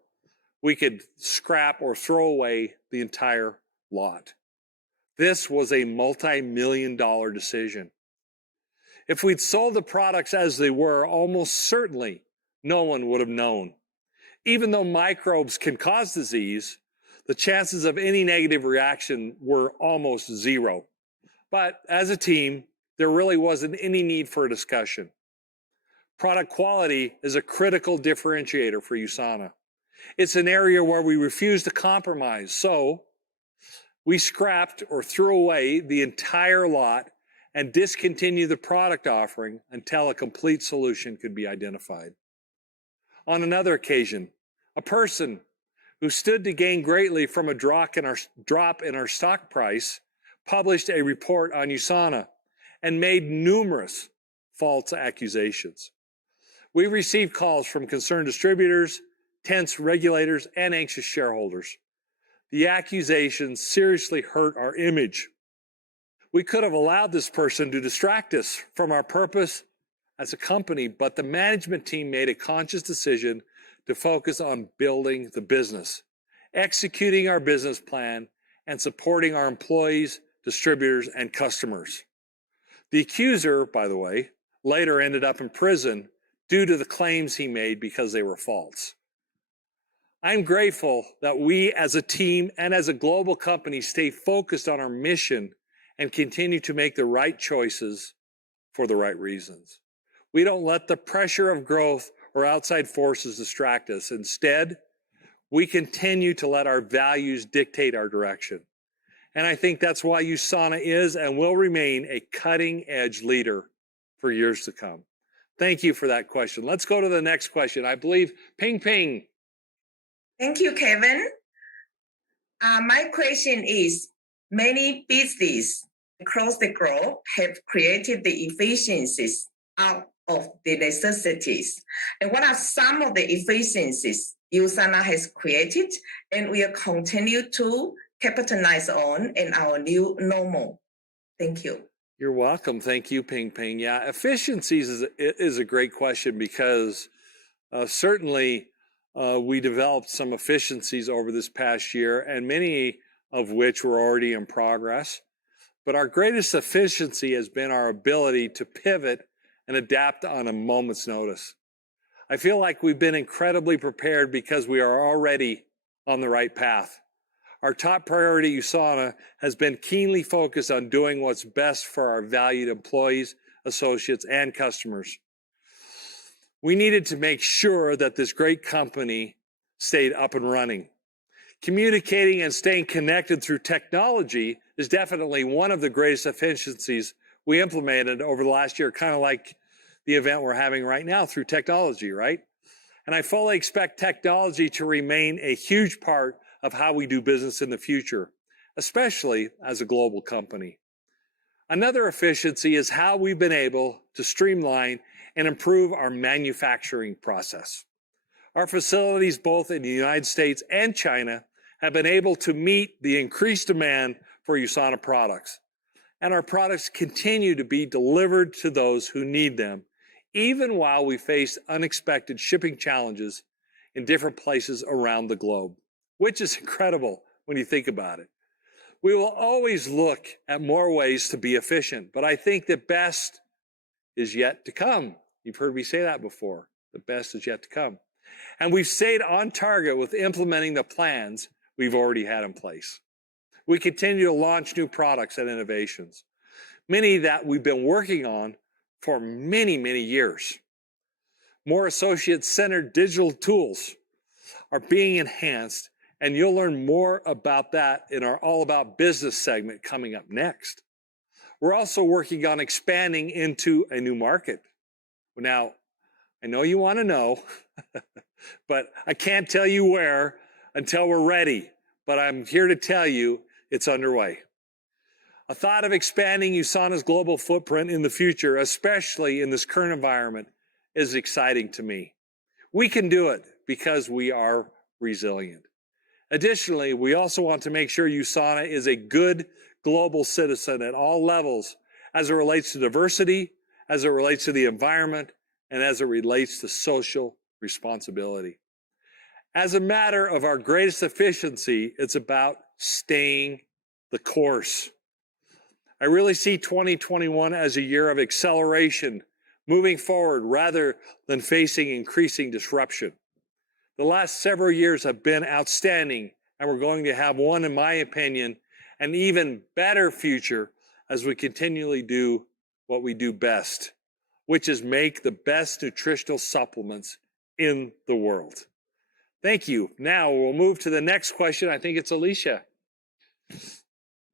we could scrap or throw away the entire lot. This was a multi-million-dollar decision. If we'd sold the products as they were, almost certainly no one would have known. Even though microbes can cause disease, the chances of any negative reaction were almost zero. But as a team, there really wasn't any need for a discussion. Product quality is a critical differentiator for USANA. It's an area where we refuse to compromise. So we scrapped or threw away the entire lot and discontinued the product offering until a complete solution could be identified. On another occasion, a person who stood to gain greatly from a drop in our stock price published a report on USANA and made numerous false accusations. We received calls from concerned distributors, tense regulators, and anxious shareholders. The accusations seriously hurt our image. We could have allowed this person to distract us from our purpose as a company, but the management team made a conscious decision to focus on building the business, executing our business plan, and supporting our employees, distributors, and customers. The accuser, by the way, later ended up in prison due to the claims he made because they were false. I'm grateful that we as a team and as a global company stay focused on our mission and continue to make the right choices for the right reasons. We don't let the pressure of growth or outside forces distract us. Instead, we continue to let our values dictate our direction. And I think that's why USANA is and will remain a cutting-edge leader for years to come. Thank you for that question. Let's go to the next question. I believe Ping Ping. Thank you, Kevin. My question is, many businesses across the globe have created the efficiencies out of the necessities. And what are some of the efficiencies USANA has created and will continue to capitalize on in our new normal? Thank you. You're welcome. Thank you, Ping Ping. Yeah, efficiencies is a great question because certainly we developed some efficiencies over this past year, and many of which were already in progress. But our greatest efficiency has been our ability to pivot and adapt on a moment's notice. I feel like we've been incredibly prepared because we are already on the right path. Our top priority at USANA has been keenly focused on doing what's best for our valued employees, associates, and customers. We needed to make sure that this great company stayed up and running. Communicating and staying connected through technology is definitely one of the greatest efficiencies we implemented over the last year, kind of like the event we're having right now through technology, right? And I fully expect technology to remain a huge part of how we do business in the future, especially as a global company. Another efficiency is how we've been able to streamline and improve our manufacturing process. Our facilities, both in the United States and China, have been able to meet the increased demand for USANA products. And our products continue to be delivered to those who need them, even while we face unexpected shipping challenges in different places around the globe, which is incredible when you think about it. We will always look at more ways to be efficient, but I think the best is yet to come. You've heard me say that before. The best is yet to come. And we've stayed on target with implementing the plans we've already had in place. We continue to launch new products and innovations, many that we've been working on for many, many years. More associate-centered digital tools are being enhanced, and you'll learn more about that in our All About Business segment coming up next. We're also working on expanding into a new market. Now, I know you want to know, but I can't tell you where until we're ready. But I'm here to tell you it's underway. A thought of expanding USANA's global footprint in the future, especially in this current environment, is exciting to me. We can do it because we are resilient. Additionally, we also want to make sure USANA is a good global citizen at all levels as it relates to diversity, as it relates to the environment, and as it relates to social responsibility. As a matter of our greatest efficiency, it's about staying the course. I really see 2021 as a year of acceleration, moving forward rather than facing increasing disruption. The last several years have been outstanding, and we're going to have one, in my opinion, an even better future as we continually do what we do best, which is make the best nutritional supplements in the world. Thank you. Now we'll move to the next question. I think it's Alicia.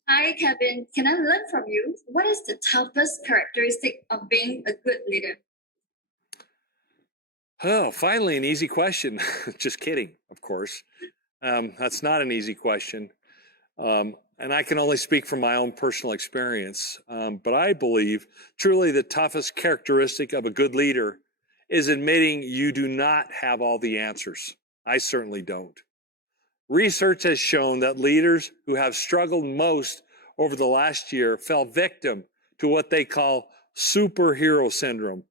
Hi, Kevin. Can I learn from you? What is the toughest characteristic of being a good leader? Oh, finally, an easy question. Just kidding, of course. That's not an easy question. And I can only speak from my own personal experience. But I believe truly the toughest characteristic of a good leader is admitting you do not have all the answers. I certainly don't. Research has shown that leaders who have struggled most over the last year fell victim to what they call superhero syndrome,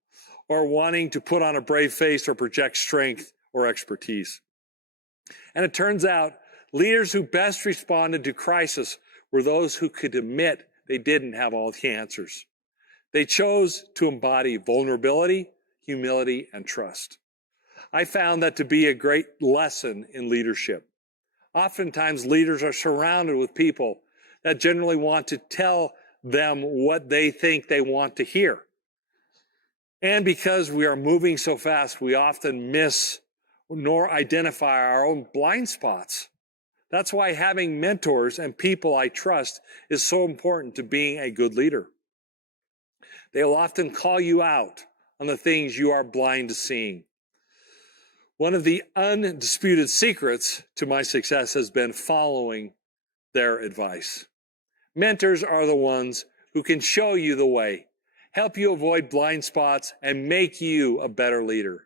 or wanting to put on a brave face or project strength or expertise. And it turns out leaders who best responded to crisis were those who could admit they didn't have all the answers. They chose to embody vulnerability, humility, and trust. I found that to be a great lesson in leadership. Oftentimes, leaders are surrounded with people that generally want to tell them what they think they want to hear. And because we are moving so fast, we often miss nor identify our own blind spots. That's why having mentors and people I trust is so important to being a good leader. They will often call you out on the things you are blind to seeing. One of the undisputed secrets to my success has been following their advice. Mentors are the ones who can show you the way, help you avoid blind spots, and make you a better leader.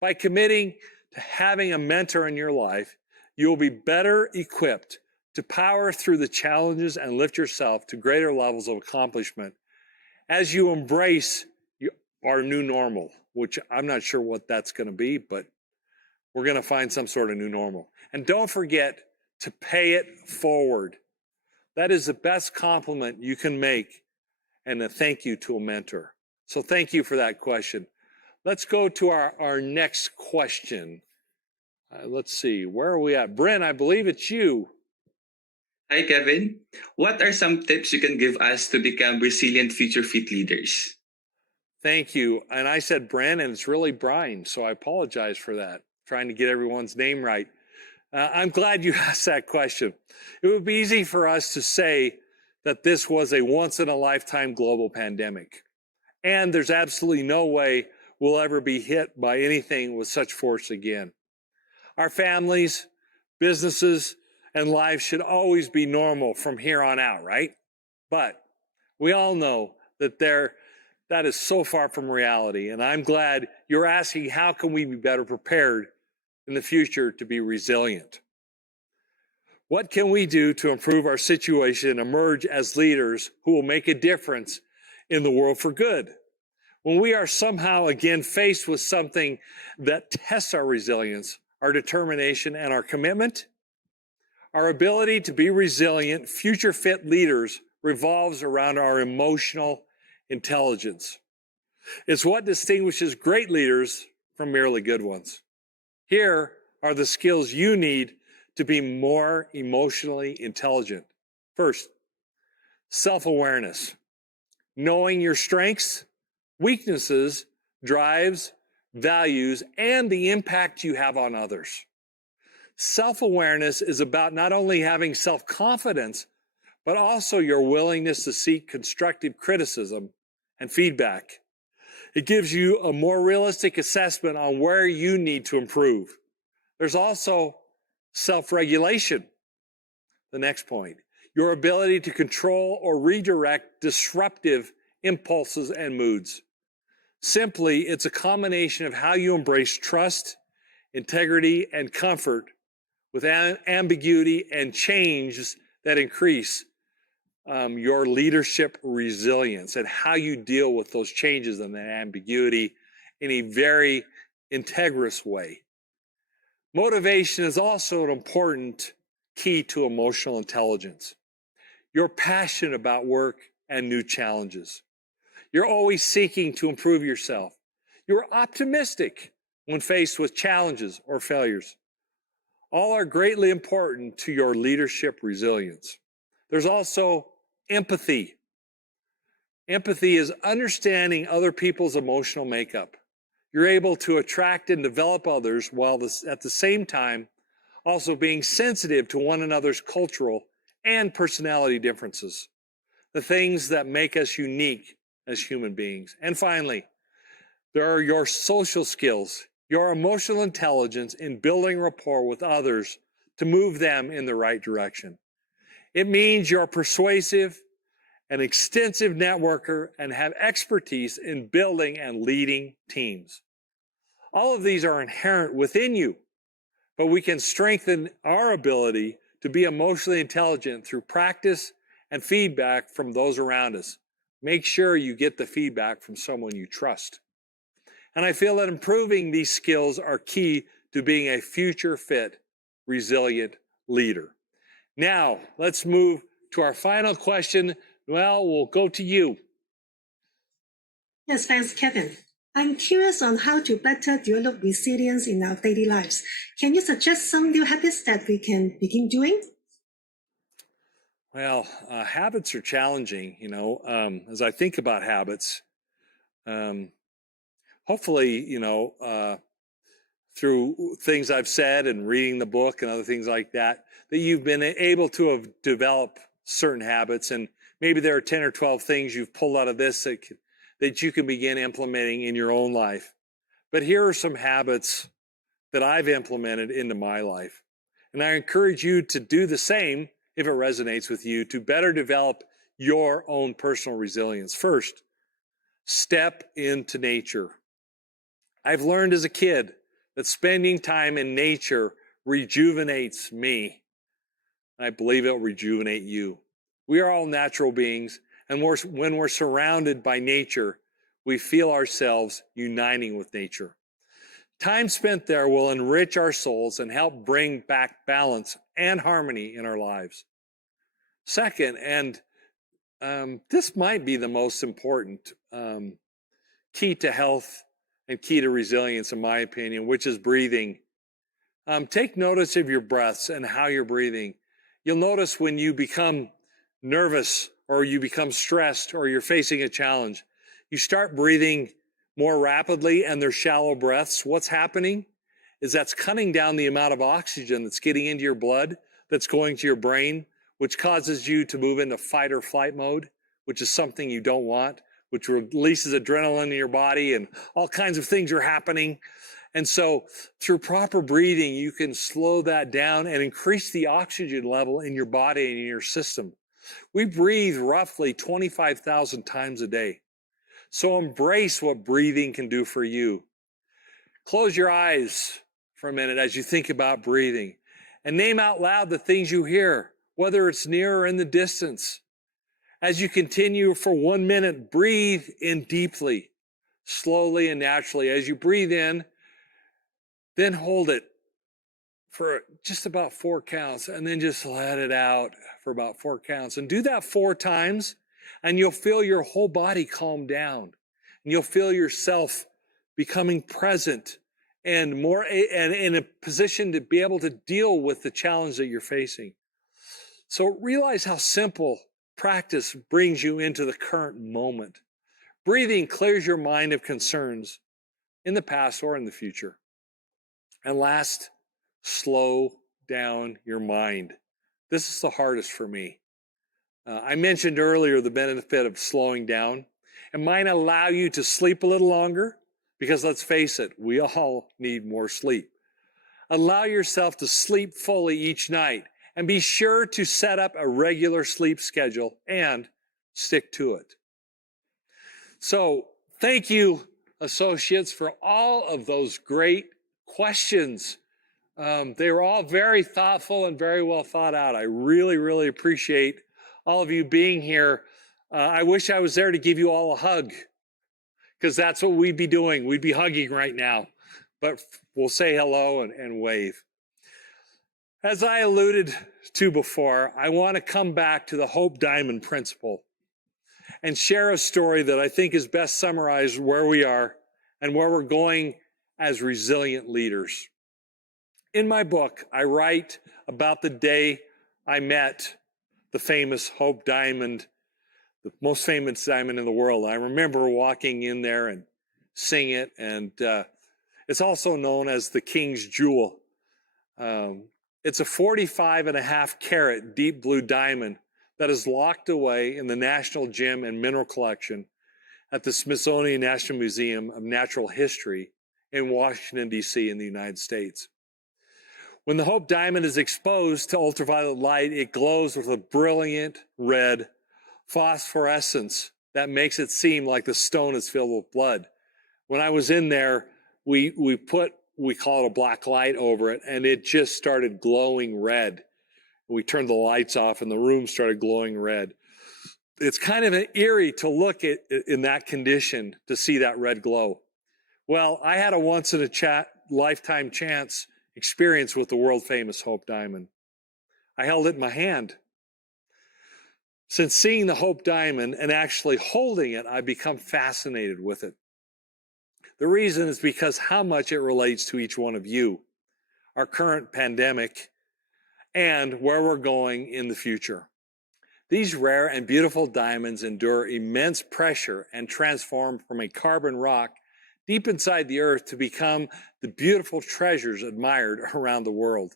By committing to having a mentor in your life, you will be better equipped to power through the challenges and lift yourself to greater levels of accomplishment as you embrace our new normal, which I'm not sure what that's going to be, but we're going to find some sort of new normal. And don't forget to pay it forward. That is the best compliment you can make, and a thank you to a mentor. So thank you for that question. Let's go to our next question. Let's see, where are we at? Bryn, I believe it's you. Hi, Kevin. What are some tips you can give us to become resilient future fit leaders? Thank you. And I said Bryn, and it's really Brian, so I apologize for that. Trying to get everyone's name right. I'm glad you asked that question. It would be easy for us to say that this was a once-in-a-lifetime global pandemic. And there's absolutely no way we'll ever be hit by anything with such force again. Our families, businesses, and lives should always be normal from here on out, right? But we all know that that is so far from reality. And I'm glad you're asking, how can we be better prepared in the future to be resilient? What can we do to improve our situation and emerge as leaders who will make a difference in the world for good? When we are somehow again faced with something that tests our resilience, our determination, and our commitment, our ability to be resilient, future fit leaders revolves around our emotional intelligence. It's what distinguishes great leaders from merely good ones. Here are the skills you need to be more emotionally intelligent. First, self-awareness. Knowing your strengths, weaknesses, drives, values, and the impact you have on others. Self-awareness is about not only having self-confidence, but also your willingness to seek constructive criticism and feedback. It gives you a more realistic assessment on where you need to improve. There's also self-regulation. The next point, your ability to control or redirect disruptive impulses and moods. Simply, it's a combination of how you embrace trust, integrity, and comfort with ambiguity and changes that increase your leadership resilience, and how you deal with those changes and that ambiguity in a very integrous way. Motivation is also an important key to emotional intelligence. You're passionate about work and new challenges. You're always seeking to improve yourself. You're optimistic when faced with challenges or failures. All are greatly important to your leadership resilience. There's also empathy. Empathy is understanding other people's emotional makeup. You're able to attract and develop others while at the same time also being sensitive to one another's cultural and personality differences, the things that make us unique as human beings. And finally, there are your social skills. your emotional intelligence in building rapport with others to move them in the right direction. It means you're persuasive, an extensive networker, and have expertise in building and leading teams. All of these are inherent within you, but we can strengthen our ability to be emotionally intelligent through practice and feedback from those around us. Make sure you get the feedback from someone you trust. And I feel that improving these skills are key to being a future fit, resilient leader. Now, let's move to our final question. Well, we'll go to you. Yes, thanks, Kevin. I'm curious on how to better develop resilience in our daily lives. Can you suggest some new habits that we can begin doing? Well, habits are challenging, as I think about habits. Hopefully, through things I've said and reading the book and other things like that, that you've been able to have developed certain habits. And maybe there are 10 or 12 things you've pulled out of this that you can begin implementing in your own life. But here are some habits that I've implemented into my life. And I encourage you to do the same if it resonates with you to better develop your own personal resilience. First, step into nature. I've learned as a kid that spending time in nature rejuvenates me. I believe it'll rejuvenate you. We are all natural beings, and when we're surrounded by nature, we feel ourselves uniting with nature. Time spent there will enrich our souls and help bring back balance and harmony in our lives. Second, and this might be the most important key to health and key to resilience, in my opinion, which is breathing. Take notice of your breaths and how you're breathing. You'll notice when you become nervous or you become stressed or you're facing a challenge, you start breathing more rapidly and they're shallow breaths. What's happening is that's cutting down the amount of oxygen that's getting into your blood, that's going to your brain, which causes you to move into fight or flight mode, which is something you don't want, which releases adrenaline in your body and all kinds of things are happening. And so through proper breathing, you can slow that down and increase the oxygen level in your body and in your system. We breathe roughly 25,000 times a day. So embrace what breathing can do for you. Close your eyes for a minute as you think about breathing and name out loud the things you hear, whether it's near or in the distance. As you continue for 1 minute, breathe in deeply, slowly and naturally. As you breathe in, then hold it for just about 4 counts and then just let it out for about 4 counts. And do that 4 times and you'll feel your whole body calm down. And you'll feel yourself becoming present and more and in a position to be able to deal with the challenge that you're facing. So realize how simple practice brings you into the current moment. Breathing clears your mind of concerns in the past or in the future. And last, slow down your mind. This is the hardest for me. I mentioned earlier the benefit of slowing down. It might allow you to sleep a little longer because let's face it, we all need more sleep. Allow yourself to sleep fully each night and be sure to set up a regular sleep schedule and stick to it. So thank you, associates, for all of those great questions. They were all very thoughtful and very well thought out. I really, really appreciate all of you being here. I wish I was there to give you all a hug because that's what we'd be doing. We'd be hugging right now, but we'll say hello and wave. As I alluded to before, I want to come back to the Hope Diamond principle and share a story that I think is best summarized where we are and where we're going as resilient leaders. In my book, I write about the day I met the famous Hope Diamond, the most famous diamond in the world. I remember walking in there and seeing it, and it's also known as the King's Jewel. It's a 45.5 carat deep blue diamond that is locked away in the National Gem and Mineral Collection at the Smithsonian National Museum of Natural History in Washington, D.C. in the United States. When the Hope Diamond is exposed to ultraviolet light, it glows with a brilliant red phosphorescence that makes it seem like the stone is filled with blood. When I was in there, we call it a black light over it, and it just started glowing red. We turned the lights off and the room started glowing red. It's kind of eerie to look at in that condition to see that red glow. Well, I had a once in a lifetime chance experience with the world famous Hope Diamond. I held it in my hand. Since seeing the Hope Diamond and actually holding it, I've become fascinated with it. The reason is because how much it relates to each one of you, our current pandemic, and where we're going in the future. These rare and beautiful diamonds endure immense pressure and transform from a carbon rock deep inside the earth to become the beautiful treasures admired around the world.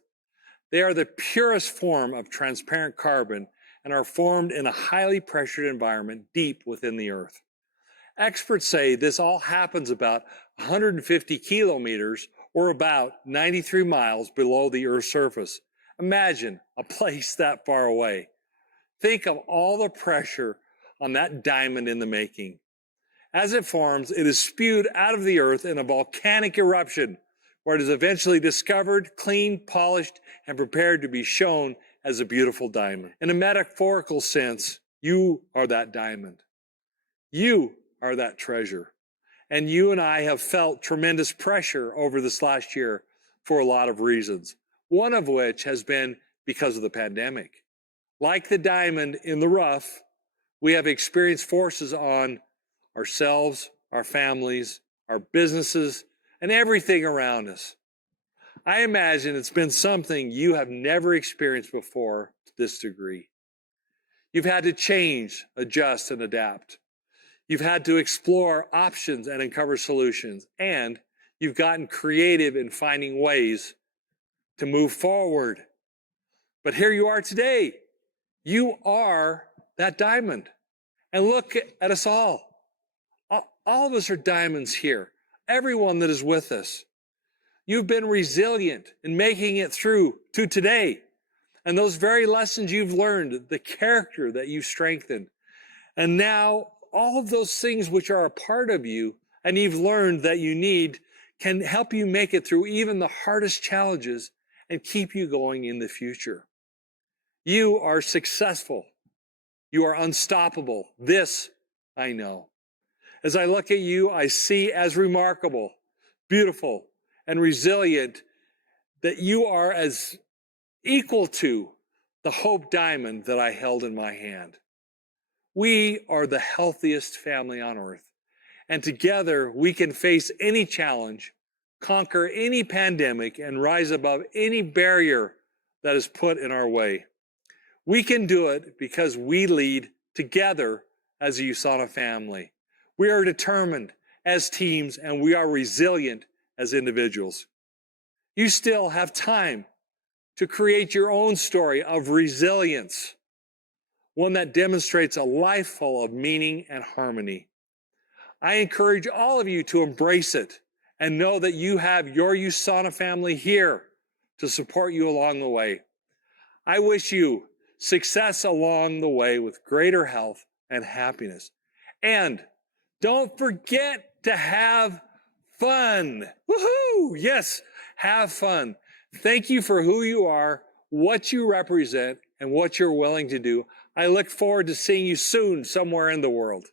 They are the purest form of transparent carbon and are formed in a highly pressured environment deep within the earth. Experts say this all happens about 150 kilometers or about 93 miles below the Earth's surface. Imagine a place that far away. Think of all the pressure on that diamond in the making. As it forms, it is spewed out of the earth in a volcanic eruption, where it is eventually discovered, cleaned, polished, and prepared to be shown as a beautiful diamond. In a metaphorical sense, you are that diamond. You are that treasure. And you and I have felt tremendous pressure over this last year for a lot of reasons, one of which has been because of the pandemic. Like the diamond in the rough, we have experienced forces on ourselves, our families, our businesses, and everything around us. I imagine it's been something you have never experienced before to this degree. You've had to change, adjust, and adapt. You've had to explore options and uncover solutions, and you've gotten creative in finding ways to move forward. But here you are today. You are that diamond. And look at us all. All of us are diamonds here. Everyone that is with us. You've been resilient in making it through to today. And those very lessons you've learned, the character that you've strengthened. And now all of those things which are a part of you and you've learned that you need can help you make it through even the hardest challenges and keep you going in the future. You are successful. You are unstoppable. This I know. As I look at you, I see as remarkable, beautiful, and resilient that you are as equal to the Hope Diamond that I held in my hand. We are the healthiest family on earth, and together we can face any challenge, conquer any pandemic, and rise above any barrier that is put in our way. We can do it because we lead together as a USANA family. We are determined as teams, and we are resilient as individuals. You still have time to create your own story of resilience, one that demonstrates a life full of meaning and harmony. I encourage all of you to embrace it and know that you have your USANA family here to support you along the way. I wish you success along the way with greater health and happiness. And don't forget to have fun. Woohoo! Yes, have fun. Thank you for who you are, what you represent, and what you're willing to do. I look forward to seeing you soon somewhere in the world.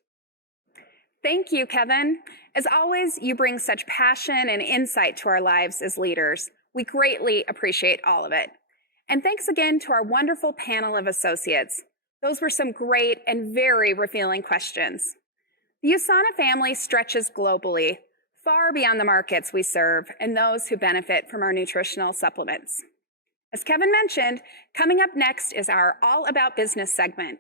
Thank you, Kevin. As always, you bring such passion and insight to our lives as leaders. We greatly appreciate all of it. And thanks again to our wonderful panel of associates. Those were some great and very revealing questions. The USANA family stretches globally, far beyond the markets we serve and those who benefit from our nutritional supplements. As Kevin mentioned, coming up next is our All About Business segment.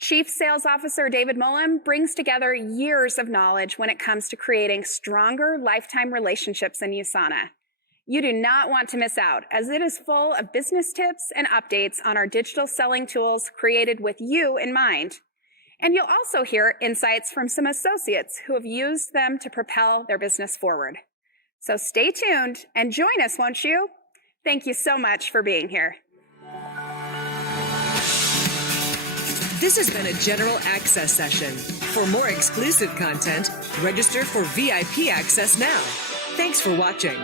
Chief Sales Officer David Mullen brings together years of knowledge when it comes to creating stronger lifetime relationships in USANA. You do not want to miss out, as it is full of business tips and updates on our digital selling tools created with you in mind. And you'll also hear insights from some associates who have used them to propel their business forward. So stay tuned and join us, won't you? Thank you so much for being here. This has been a general access session. For more exclusive content, register for VIP access now. Thanks for watching.